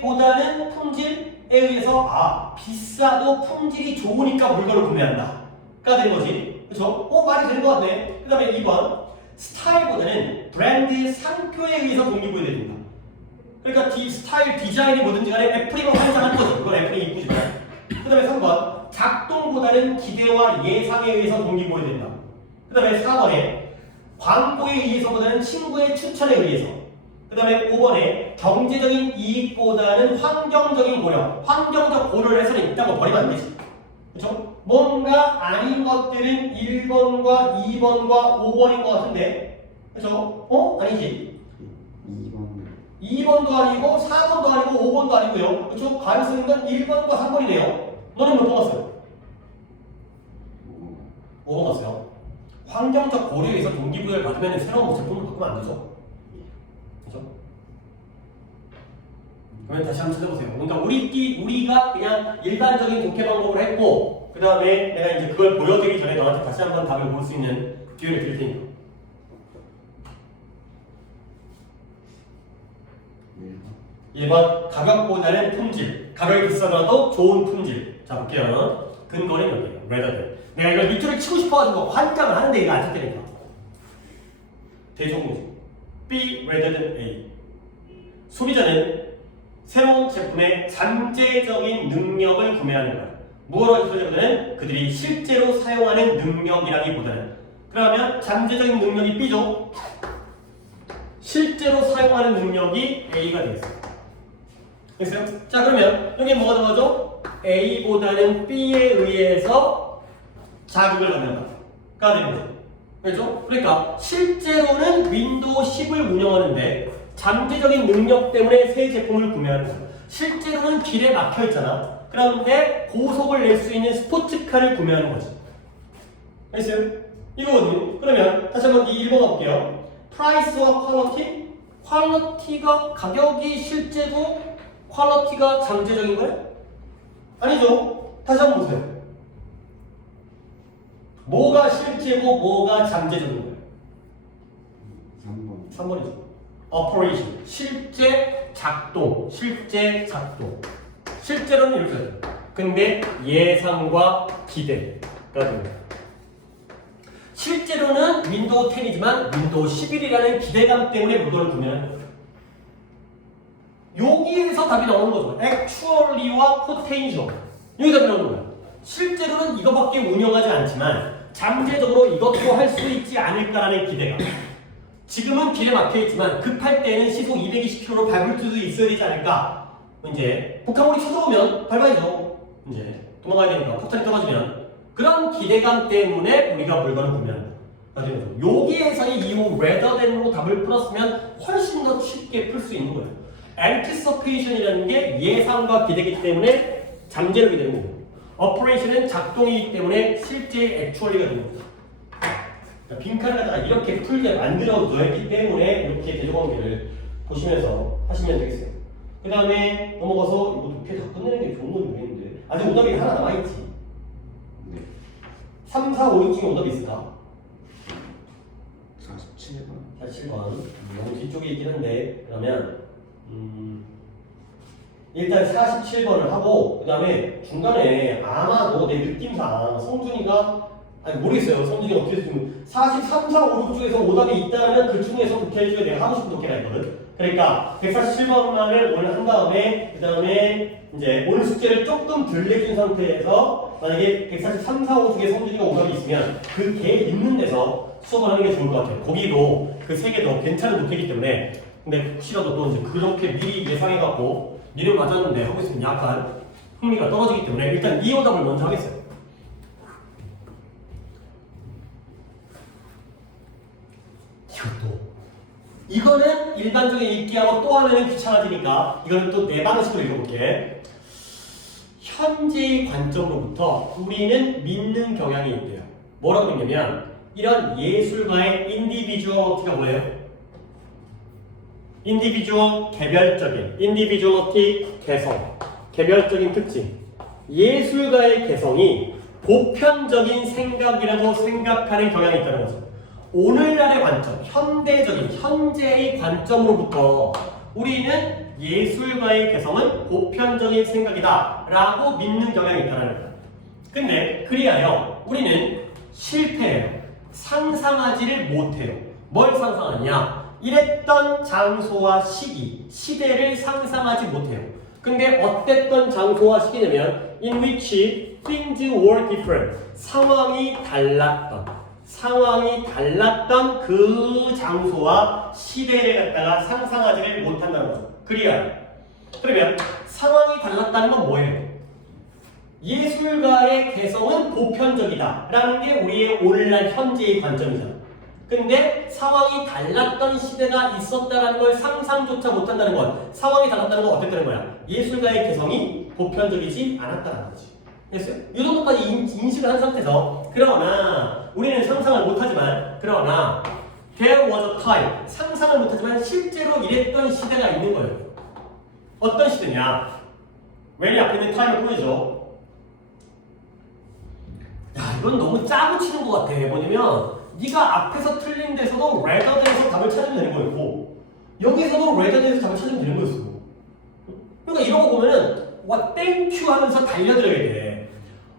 보다는 품질에 의해서 비싸도 품질이 좋으니까 물건을 구매한다. 가 된 거지. 그렇죠? 말이 되는 것 같네. 그 다음에 2번 스타일보다는 브랜드의 상표에 의해서 동기부여된다. 그러니까 스타일, 디자인이 뭐든지 간에 애플이면 환장하는 거죠. 그건 애플이 이쁘지만. 그 다음에 3번 작동보다는 기대와 예상에 의해서 동기부여된다. 그 다음에 4번에 광고에 의해서보다는 친구의 추천에 의해서. 그 다음에 5번에 경제적인 이익보다는 환경적인 고려. 환경적 고려를 해서는 있다고 버리면 안 되지. 그렇죠? 뭔가 아닌 것들은 1번과 2번과 5번인 것 같은데. 그렇죠? 아니지. 2번도 아니고 4번도 아니고 5번도 아니고요. 그렇죠? 가능성인 건 1번과 3번이네요. 너는 몇 번 왔어요? 5번 왔어요. 환경적 고려에 의해서 동기부여를 받으면 새로운 제품을 바꾸면 안 되죠. 그렇죠? 그러면 다시 한번 찾아보세요. 그러니까 우리가 그냥 일반적인 독해 방법을 했고, 그 다음에 내가 이제 그걸 보여드리기 전에 너한테 다시 한번 답을 볼 수 있는 기회를 드릴 테니까. 1번 가격보다는 품질. 가격이 비싸더라도 좋은 품질. 자 볼게요. 근거는 여기에요. rather than. 내가 이걸 밑줄을 치고 싶어가지고 환장을 하는데 이거 안 쳤다니까. 대종문제. B rather than A. 소비자는 새로운 제품의 잠재적인 능력을 구매하는 거야. 무엇을 소비자들은 그들이 실제로 사용하는 능력이라기보다는. 그러면 잠재적인 능력이 B죠. 실제로 사용하는 능력이 A가 되겠어요. 됐어요? 자 그러면 여기 뭐가 들어가죠? A보다는 B에 의해서 자극을 받는다가 되는 거죠. 그렇죠? 그러니까 실제로는 윈도우 10을 운영하는데 잠재적인 능력 때문에 새 제품을 구매하는 거예요. 실제로는 길에 막혀 있잖아. 그런데 고속을 낼 수 있는 스포츠카를 구매하는 거지. 알겠어요? 이거거든요. 그러면 다시 한번 이 1번 가볼게요. 프라이스와 퀄리티? 퀄리티가 가격이 실제고 퀄리티가 잠재적인 거예요? 아니죠. 다시 한번 보세요. 뭐가 실제고 뭐가 잠재적인 거예요? 3번이죠. operation. 실제 작동. 실제로는 이렇게 하죠. 근데 예상과 기대가 됩니다. 실제로는 윈도우 10이지만 윈도우 11이라는 기대감 때문에 물건을 구매하는 거예요. 여기에서 답이 나오는 거죠. actually와 potential. 여기 답이 나오는 거예요. 실제로는 이거밖에 운영하지 않지만 잠재적으로 이것도 할 수 있지 않을까라는 기대감. 지금은 길에 막혀있지만 급할 때는 시속 220km로 밟을 수도 있어야 되지 않을까? 이제 북한물이 쳐들어오면 밟아야죠. 이제 도망가야 되니까 폭탄이 떨어지면 그런 기대감 때문에 우리가 물건을 구매한다. 여기에서의 이후 rather than으로 답을 풀었으면 훨씬 더 쉽게 풀 수 있는 거예요. anticipation이라는 게 예상과 기대이기 때문에 잠재력이 되는 거고 operation은 작동이기 때문에 실제 actually가 되는 거죠. 빈칸을 갖다가 이렇게 풀게 만들어뒀기 때문에 이렇게 대조관계를 보시면서 하시면 되겠어요. 그 다음에 넘어가서 이거 이렇게 다 끝내는 게 좋은 건지 모르겠는데 아직 오답이 하나 남아있지. 네. 3, 4, 5, 6 중에 오답이 있을까? 47번. 47번 너무 뒤쪽에 있긴 한데 그러면 일단 47번을 하고 그 다음에 중간에 아마도 내 느낌상 성준이가 아니 모르겠어요. 성준이가 어떻게 했으면 43, 4, 5, 6 중에서 오답이 있다면 그 중에서 독해해줘야 내가 하고 싶은 독해가 있거든. 그러니까 147번만을 오늘 한 다음에 그 다음에 이제 오늘 숙제를 조금 덜 내준 상태에서 만약에 143, 4, 5 중에 성준이가 오답이 있으면 그 개 있는 데서 수업을 하는 게 좋을 것 같아요. 거기도 그 세 개도 괜찮은 독해이기 때문에 근데 혹시라도 또 이제 그렇게 미리 예상해갖고 미리 맞았는데 하고 있으면 약간 흥미가 떨어지기 때문에 일단 이 오답을 먼저 하겠어요. 이거는 일반적인 읽기하고 또 하면은 귀찮아지니까 이거는 또 내 방식으로 읽어볼게. 현재의 관점으로부터 우리는 믿는 경향이 있대요. 뭐라고 믿냐면 이런 예술가의 인디비주얼리티가 뭐예요? 인디비주얼 개별적인 인디비주얼리티 개성 개별적인 특징 예술가의 개성이 보편적인 생각이라고 생각하는 경향이 있다는 거죠. 오늘날의 관점, 현대적인, 현재의 관점으로부터 우리는 예술가의 개성은 보편적인 생각이다 라고 믿는 경향이 있다는 거예요. 근데 그리하여 우리는 실패해요. 상상하지를 못해요. 뭘 상상하냐? 이랬던 장소와 시기, 시대를 상상하지 못해요. 근데 어땠던 장소와 시기냐면 in which things were different. 상황이 달랐던 그 장소와 시대를 갖다가 상상하지를 못한다는 거죠. 그러면 상황이 달랐다는 건 뭐예요? 예술가의 개성은 보편적이다 라는 게 우리의 오늘날 현재의 관점이잖아. 근데 상황이 달랐던 시대가 있었다라는 걸 상상조차 못한다는 건 상황이 달랐다는 건 어땠다는 거야? 예술가의 개성이 보편적이지 않았다는 거지. 됐어요? 이 정도까지 인식을 한 상태에서 그러나 우리는 상상을 못하지만 그러나 there was a time 상상을 못하지만 실제로 이랬던 시대가 있는 거예요. 어떤 시대냐? 왼이 앞에 있는 time을 보여줘. 야 이건 너무 짜고 치는 것 같아. 뭐냐면 네가 앞에서 틀린 데서도 rather than에서 답을 찾으면 되는 거였고 여기서도 rather than에서 답을 찾으면 되는 거였어. 그러니까 이런 거 보면은 와 땡큐 하면서 달려들어야 돼.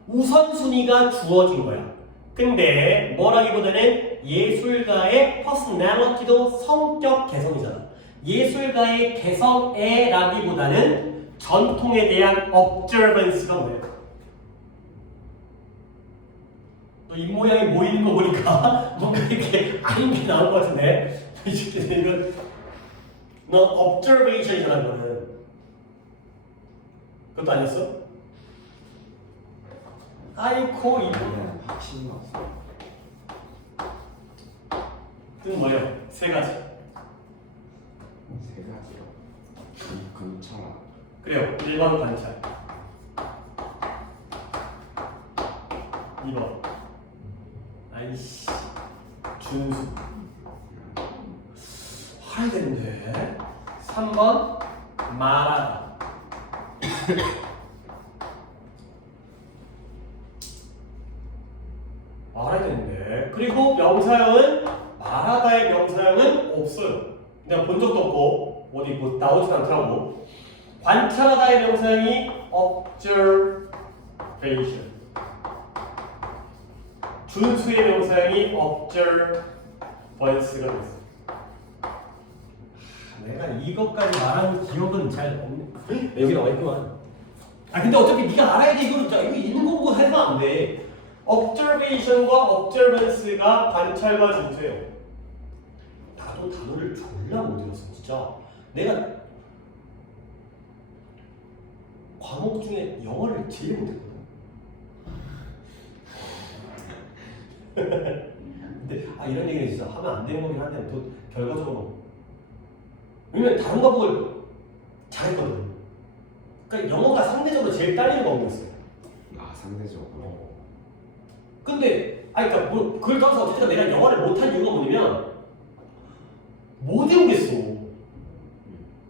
우선순위가 주어진 거야. 근데 뭐라기보다는 예술가의 퍼스널리티도 성격 개성이잖아. 예술가의 개성에 라기보다는 전통에 대한 observance가 뭐예요? 너 이 모양이 모이는 거 보니까 뭔가 이렇게 아닌 게 나올 것 같은데 이건 너 observation이잖아. 너는 그것도 아니었어? 아이코 이거 확신이 없어. 뜻은 뭐예요? 세 가지. 세 가지요. 관찰. 그래요. 1번 관찰. 2번 아이씨 준수. 화야 되는데. 3번 말하다. 말해야 되는데. 그리고 명사형은 말하다의 명사형은 없어요. 내가 본 적도 없고 어디 뭐 나오진 않더라고. 관찰하다의 명사형이 observation. 준수의 명사형이 observance가 됐어. 내가 이것까지 말하는 기억은 잘 없네. 여기 나와 있구만. 아 근데 어차피 네가 알아야 돼. 이거 있는 거 보고 해서 안 돼. observation과 observance가 관찰과 준수예요. 나도 단어를 졸라 못 외웠어 진짜. 내가 과목 중에 영어를 제일 못했거든. 근데 이런 얘기는 진짜 하면 안 되는 거긴 한데 또 결과적으로 왜냐면 다른 과목을 잘했거든. 그러니까 영어가 상대적으로 제일 딸리는 과목이었어요. 상대적으로. 근데 그러니까 뭐 그걸 떠나서 어쨌든 내가 영어를 못한 이유가 뭐냐면 못 외우겠어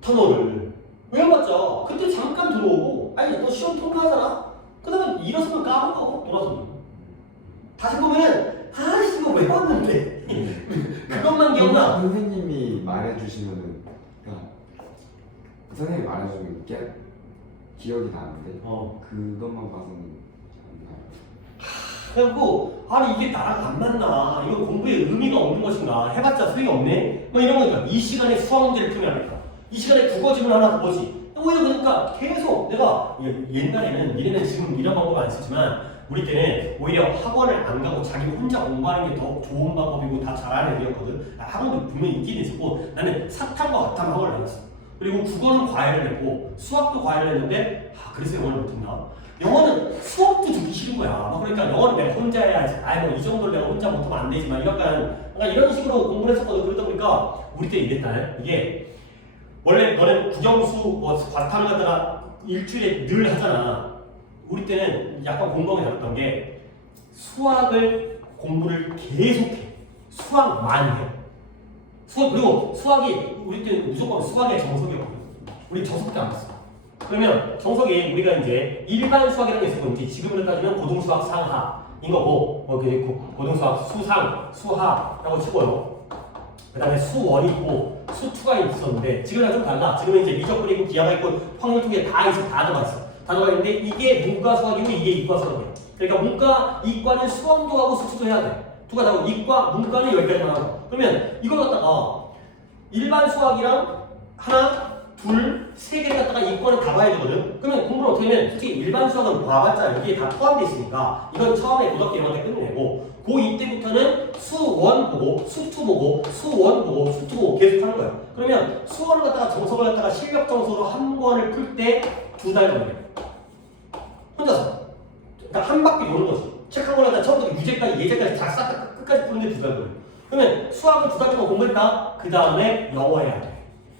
단어를. 외워봤자 그때 잠깐 들어오고 너 시험 통과하잖아. 그 다음에 일어서면 까먹고 돌아서 다시 보면 아씨 이거 외웠는데 그것만 기억나. 선생님이 말해주시면은 그러니까 선생님이 말해주면 기억이 나는데 그것만 봐서는 그래갖고 이게 나랑 안 맞나, 이거 공부에 의미가 없는 것인가, 해봤자 소용이 없네 뭐 이런 거니까 이 시간에 수학 문제를 풀면 안 될까, 이 시간에 국어 지문 하나 더 보지. 오히려 그러니까 계속 내가 옛날에는 니네는 지금 이런 방법 안 쓰지만 우리 때는 오히려 학원을 안 가고 자기 혼자 공부하는 게 더 좋은 방법이고 다 잘하는 애였거든. 학원도 분명히 있긴 있었고 나는 사탕과 같은 학원을 다녔어. 그리고 국어는 과외를 했고 수학도 과외를 했는데 그래서 영어를 못했나? 영어는 수업도 듣기 싫은 거야. 그러니까 영어는 내가 혼자 해야지. 뭐 이 정도를 내가 혼자 못하면 안 되지만 약간 이런 식으로 공부를 했었거든. 그러다 보니까 우리 때 이랬다. 이게 원래 너는 국영수 과탐을 갖다가 일주일에 늘 하잖아. 우리 때는 약간 공부하기 잘했던 게 수학을 공부를 계속해. 수학만 해. 그리고 수학이 우리 때는 무조건 수학의 정석이었거든. 우리 정석밖에 안 봤어. 그러면 정석이 우리가 이제 일반 수학이라는 게 있었고 이제 지금으로 따지면 고등수학 상하인 거고 고등수학 수상, 수하라고 치고요. 그 다음에 수원이 있고 수투가 있었는데 지금이랑 좀 달라. 지금은 이제 미적분이 있고 기하가 있고 확률 통계 다 들어가 있어. 다 들어가 있는데 이게 문과 수학이고 이게 이과 수학이에요. 그러니까 문과, 이과는 수험도 하고 수투도 해야 돼. 두 가지 하고 이과, 문과는 여기까지만 하고. 그러면 이걸 갖다가 일반 수학이랑 하나, 둘, 세 개를 갖다가 이과는 다 봐야 되거든. 그러면 공부를 어떻게 하면 솔직히 일반 수학은 봐봤자 여기에 다 포함되어 있으니까 이건 처음에 고등학교 이런 때 끝내고 고2 때부터는 수원 보고 수투 보고 수원 보고 수투 보고 계속 하는 거야. 그러면 수원을 갖다가 정석을 갖다가 실력 정석으로 한 권을 풀 때 2달 걸려. 혼자서. 그러니까 한 바퀴 도는 거지. 책 한 권 갖다가 처음부터 유제까지 예제까지 다 싹 끝까지 푸는데 2달 걸려. 그러면 수학을 2달 동안 공부했다. 그 다음에 영어 해야 돼.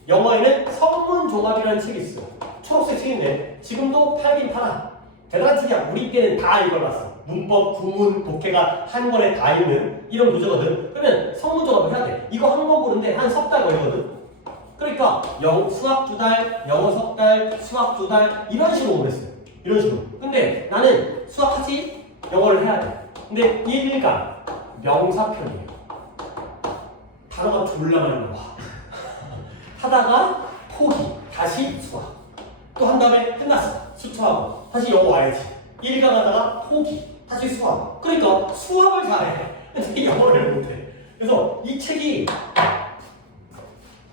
영어에는 성문종합이라는 책이 있어. 초록색 책인데 지금도 팔긴 팔아. 대단한 책이야. 우리 때는 다 읽어봤어. 문법, 구문, 독해가 한 권에 다 있는 이런 교재거든. 그러면 성문종합을 해야 돼. 이거 한 권 보는데 한 석 달 걸리거든. 그러니까 수학 2달, 영어 석 달, 수학 2달 이런 식으로 공부했어요. 이런 식으로. 근데 나는 수학하지 영어를 해야 돼. 근데 1강 명사편이에요. 단어가 졸라 많이 나와. 하다가 포기, 다시 수학. 또 한 다음에 끝났어. 수투하고 다시 영어 와야지. 1강 하다가 포기, 다시 수학. 그러니까 수학을 잘해. 근데 영어를 못해. 그래서 이 책이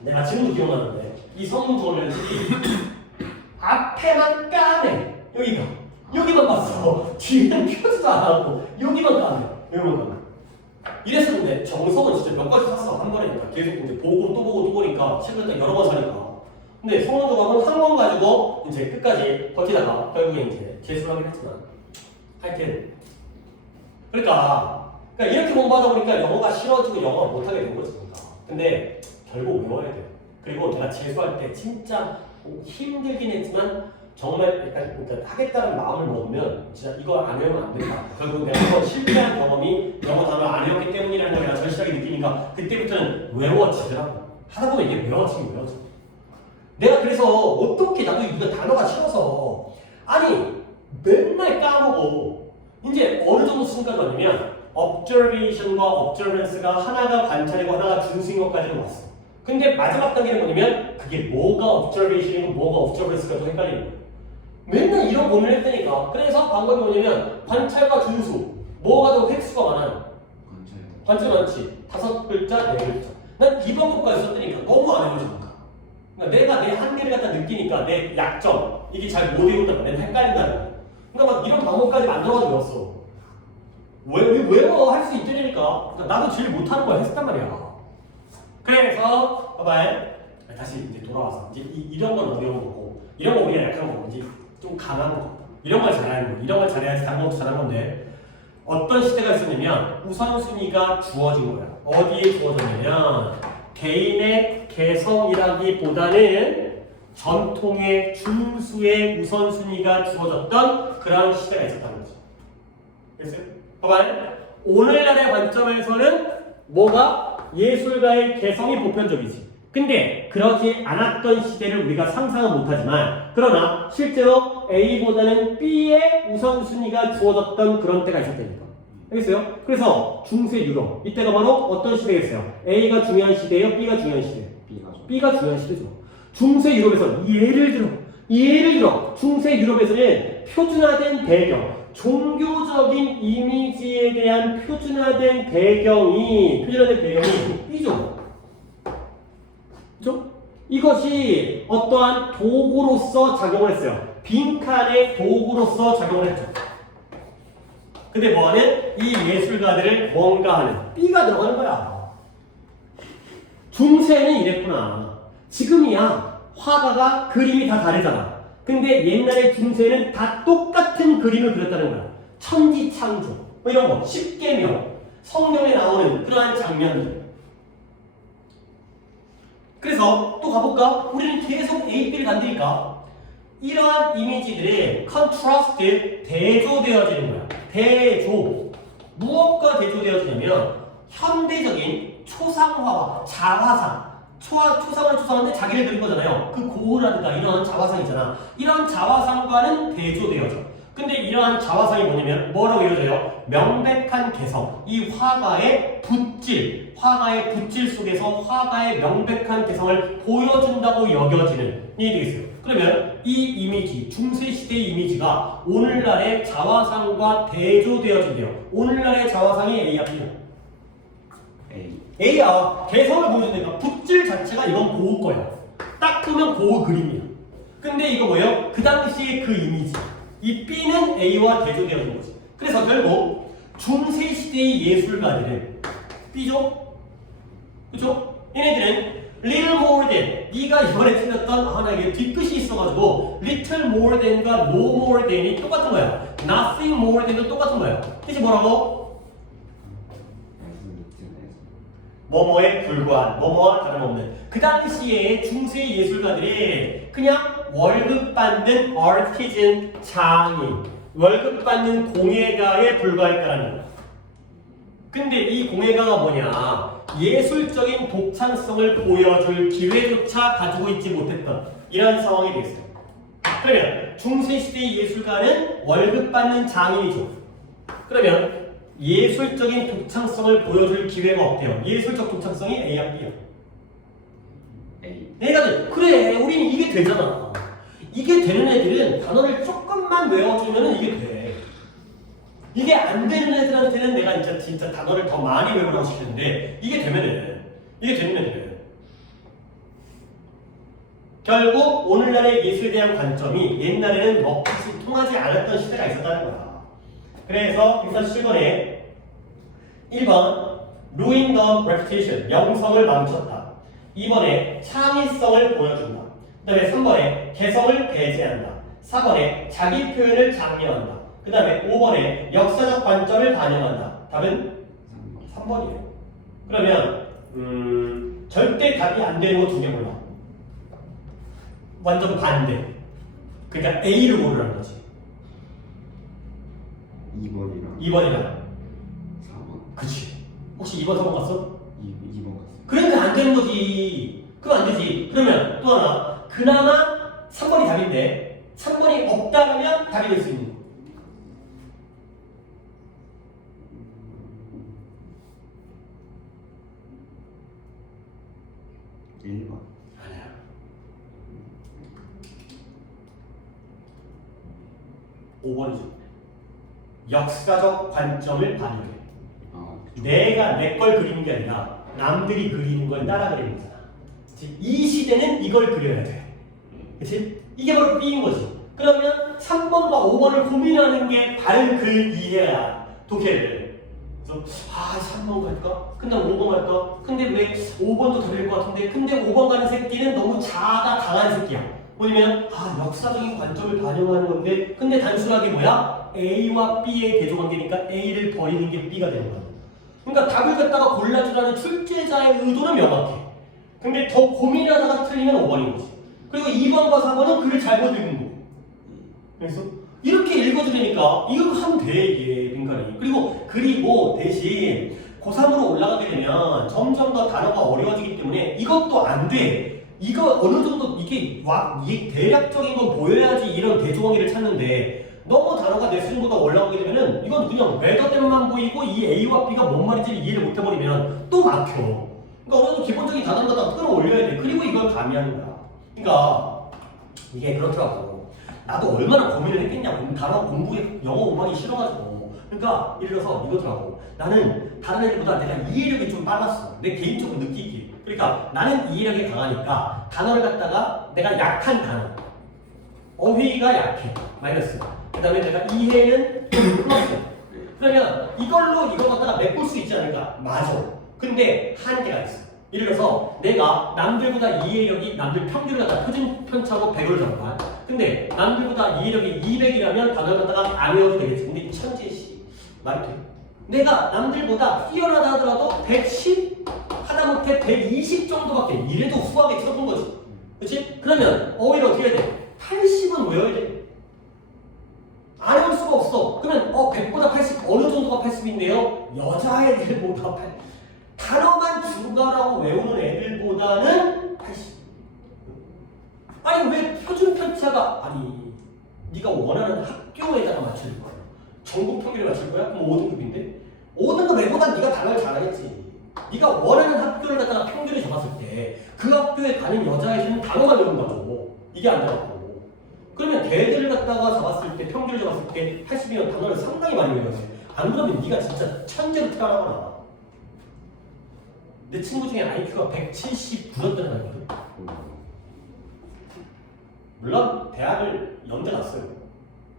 내가 지금도 기억나는데 이 성문종합이라는 책이 앞에만 까매. 여기만 봤어. 뒤에는 펴지도 않았고 여기만 까매. 여기만 까매. 이랬었는데 정석은 진짜 몇 가지 샀어. 한 번이니까 계속 이제 보고 또 보고 또 보니까 책을 딱 여러 번 사니까. 근데 성문종합은 한 권 가지고 이제 끝까지 버티다가 결국에 이제 재수를 하긴 했지만 하여튼 그러니까 이렇게 공부하다 보니까 영어가 싫어지고 영어를 못하게 된 거지. 근데 결국 외워야 돼. 그리고 내가 재수할 때 진짜 힘들긴 했지만 정말 그러니까 하겠다는 마음을 먹으면 진짜 이거 안 외우면 안 된다. 결국 내가 한번 실패한 경험이 영어 단어를 안 외웠기 때문이라는 걸 내가 절실하게 느끼니까 그때부터는 외워지더라고. 하다 보면 이게 외워지고. 내가 그래서 어떻게 나도 이거 단어가 싫어서 맨날 까먹어. 이제 어느 정도 순간 가냐면 observation과 observance가 하나가 관찰이고 하나가 준수인 것까지는 왔어. 근데 마지막 단계는 뭐냐면 그게 뭐가 observation이고 뭐가 observance가 더 헷갈리는 거야. 맨날 이런 고민을 했다니까. 그래서 방법이 뭐냐면 관찰과 준수. 뭐가 더 획수가 많아? 관찰 많지. 5글자, 4글자. 난 이 방법까지 썼다니까. 너무 안 해보지니까. 그러니까 내가 내 한계를 갖다 느끼니까 내 약점 이게 잘 못 외운다고 내가 헷갈린다는 거야. 그러니까 막 이런 방법까지 만들어가지고 외웠어. 외워 할 수 있다니까. 그러니까 나도 제일 못하는 걸 했단 말이야. 그래서 봐봐요. 다시 이제 돌아와서 이제 이런 건 어려운 거고 이런 거 우리가 약한 거고 이제 좀 강한 거 이런 걸 잘하는 거 이런 걸 잘해야지 다른 것도 잘하는 건데 어떤 시대가 있었냐면 우선순위가 주어진 거야. 어디에 주어졌냐면 개인의 개성이라기보다는 전통의 중수의 우선순위가 주어졌던 그런 시대가 있었다는 거죠. 됐어요? 봐봐요. 오늘날의 관점에서는 뭐가 예술가의 개성이 보편적이지. 근데 그러지 않았던 시대를 우리가 상상은 못하지만 그러나 실제로 A보다는 B의 우선순위가 주어졌던 그런 때가 있었다니까. 알겠어요? 그래서 중세 유럽 이때가 바로 어떤 시대겠어요? A가 중요한 시대예요? B가 중요한 시대예요? B가 중요한 시대죠. 중세 유럽에서 예를 들어 중세 유럽에서는 표준화된 배경 종교적인 이미지에 대한 표준화된 배경이 B죠. 그죠? 이것이 어떠한 도구로서 작용을 했어요. 빈칸의 도구로서 작용을 했죠. 근데 뭐하는? 이 예술가들을 뭔가 하는 B가 들어가는 거야. 중세는 이랬구나. 지금이야 화가가 그림이 다 다르잖아. 근데 옛날에 중세는 다 똑같은 그림을 그렸다는 거야. 천지창조 뭐 이런 거 십계명 성경에 나오는 그러한 장면들. 그래서 또 가볼까? 우리는 계속 A, B를 간다니까. 이러한 이미지들이 컨트라스트 대조되어지는 거야. 대조. 무엇과 대조되어지냐면 현대적인 초상화와 자화상. 초상을 초상하는데 자기를 그린 거잖아요. 그 고흐라든가 이런 자화상 있잖아. 이런 자화상과는 대조되어져. 근데 이러한 자화상이 뭐라고 이루어져요? 명백한 개성. 이 화가의 붓질 속에서 화가의 명백한 개성을 보여준다고 여겨지는 일이 있어요. 그러면 이 이미지, 중세시대의 이미지가 오늘날의 자화상과 대조되어진대요. 오늘날의 자화상이 A야, B야? A야. 개성을 보여준다니까. 붓질 자체가 이건 고흐 거야. 딱 보면 고흐 그림이야. 근데 이거 뭐예요? 그 당시의 그 이미지. 이 B는 A와 대조되어진 거지. 그래서 결국 중세시대의 예술가들은 B죠? 그죠? 얘네들은 little more than 네가 이번에 틀렸던 나 이게 뒤끝이 있어가지고 little more than과 no more than이 똑같은 거야. nothing more than도 똑같은 거야. 뜻이 뭐라고? 뭐뭐에 불과한, 뭐뭐와 다름없는. 그 당시에 중세 예술가들이 그냥 월급 받는 artisan 장인, 월급 받는 공예가에 불과했다는 거야. 근데 이 공예가가 뭐냐? 예술적인 독창성을 보여줄 기회조차 가지고 있지 못했던 이런 상황이 되겠어요. 그러면 중세시대의 예술가는 월급 받는 장인이죠. 그러면 예술적인 독창성을 보여줄 기회가 없대요. 예술적 독창성이 A야, B야? 애가들 그래, 우린 이게 되잖아. 이게 되는 애들은 단어를 조금만 외워주면 이게 돼. 이게 안 되는 애들한테는 내가 진짜 단어를 더 많이 외우라고 시키는데 이게 되는 애들은 결국 오늘날의 예술에 대한 관점이 옛날에는 먹듯이 통하지 않았던 시대가 있었다는 거야. 그래서 147번에 1번 ruin the reputation, 명성을 망쳤다. 2번에 창의성을 보여준다. 그 다음에 3번에 개성을 배제한다. 4번에 자기 표현을 장려한다. 그 다음에 5번에 역사적 관점을 반영한다. 답은 3번이에요. 그러면 절대 답이 안 되는 거 두 개 몰라. 완전 반대. 그러니까 A를 고르라는 거지. 2번이랑 4번. 그치. 혹시 2번 3번 갔어? 2번 갔어. 그러니까 안 되는 거지. 그럼 안 되지. 그러면 또 하나. 그나마 3번이 답인데 3번이 없다 그러면 답이 될 수 있는 거. 1번. 아니야. (5번이죠) 역사적 관점을 반영해. 내가 내 걸 그리는 게 아니라 남들이 그리는 걸 따라 그리는 거잖아. 그치? 이 시대는 이걸 그려야 돼. 그치? 이게 바로 B인 거지. 그러면 3번과 5번을 고민하는 게 바른 글 이해야. 독해를. 그래서 3번 갈까? 근데 5번 갈까? 근데 왜 5번도 더 될 것 같은데? 근데 5번 가는 새끼는 너무 자아가 강한 새끼야. 뭐냐면 역사적인 관점을 반영하는 건데 근데 단순하게 뭐야? A와 B의 대조관계니까 A를 버리는 게 B가 되는 거야. 그러니까 답을 갖다가 골라주라는 출제자의 의도는 명확해. 근데 더 고민하다가 틀리면 5번인 거지. 그리고 2번과 4번은 글을 잘못 읽은 거고. 그래서 이렇게 읽어주려니까 이거 하면 돼 이게 빈칸이. 그리고 대신 고3으로 올라가게 되면 점점 더 단어가 어려워지기 때문에 이것도 안 돼. 이거 어느 정도 이게 대략적인 건 보여야지 이런 대조관계를 찾는데 너무 단어가 내 수준보다 올라가게 되면은 이건 그냥 웨더댐만 보이고 이 A와 B가 뭔 말인지 이해를 못 해버리면 또 막혀. 그러니까 어느 정도 기본적인 단어를 다 끌어올려야 돼. 그리고 이걸 가미하는 거야. 그러니까 이게 그렇더라고. 나도 얼마나 고민을 했겠냐고. 단어 공부에 영어 공부하기 싫어가지고. 그러니까 예를 들어서 이거더라고. 나는 다른 애들보다 내가 이해력이 좀 빨랐어. 내 개인적으로 느끼기에. 그러니까 나는 이해력이 강하니까 단어를 갖다가 내가 약한 단어. 어휘가 약해. 마이너스. 그 다음에 내가 이해는 플러스. 그러면 이걸로 이거 갖다가 메꿀 수 있지 않을까? 맞아. 근데 한계가 있어. 예를 들어서 내가 남들보다 이해력이 남들 평균을 갖다가 표준 편차로 100을 잡아. 근데 남들보다 이해력이 200이라면 단어를 갖다가 안 외워도 되겠지. 근데 천재씨 말이 돼. 내가 남들보다 뛰어나다 하더라도 110 하다못해 120 정도밖에 이래도 후하게 들어본 거지. 그렇지? 그러면 어휘를 어떻게 해야 돼? 80은 외워야 돼. 안 외울 수가 없어. 그러면 100보다 80 어느 정도가 80인데요? 여자애들보다 80. 단어만 줄거라고 외우는 애들보다는 80. 아니 왜 표준 편차가 네가 원하는 학교에다가 맞출 거야. 전국 평균에 맞출 거야? 그럼 5등급인데? 5등급 애보다 네가 단어를 잘하겠지. 네가 원하는 학교를 갖다가 평균을 잡았을 때 그 학교에 가는 여자애들은 단어만 외운다고. 이게 안 되고. 그러면 걔들을 갖다가 잡았을 때 평균을 잡았을 때 80이면 단어를 상당히 많이 외워야 돼. 안 그러면 네가 진짜 천재로 태어나거나. 내 친구 중에 IQ가 179였다는 거거든. 물론 대학을 연대 갔어요.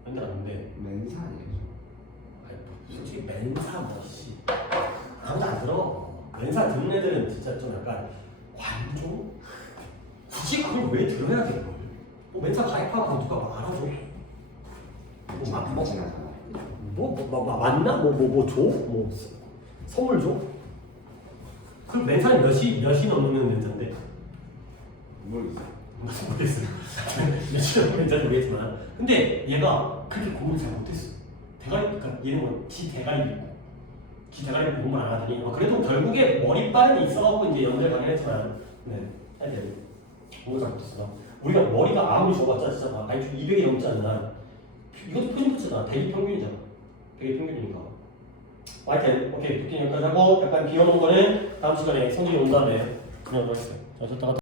연대 갔는데 멘사 아니에요? 솔직히 멘사 뭐씨 아무도 안 들어. 멘사 듣는 애들은 진짜 좀 약간 관종? 굳이 그걸 왜 들어야 돼 그걸? 멘사 가입하고 누가 막 알아줘? 맞나? 뭐 줘? 뭐 선물 줘? 그럼 멘사는 몇이 넘는 멘사인데? 모르겠어요. 몇이 넘는 멘사인지 모르겠지만 근데 얘가 그렇게 공부를 잘 못했어. 그러니까 얘는 뭐 지 대가리 공부를 안 하더니 그래도 결국에 머리빨은 있어갖고 이제 연대를 가긴 했지만 하여튼 공부 잘 못했어. 우리가 머리가 아무리 좋아봤자 진짜 막 IQ 200이 넘지 않나. 이것도 표준표잖아. 100이 평균이잖아. 100이 평균이니까. 하여튼 오케이 듣기 여기까지 하고 약간 비워놓은 거는 다음 시간에 성진이 온 다음에 그냥 넣었어요. 자, 줬다가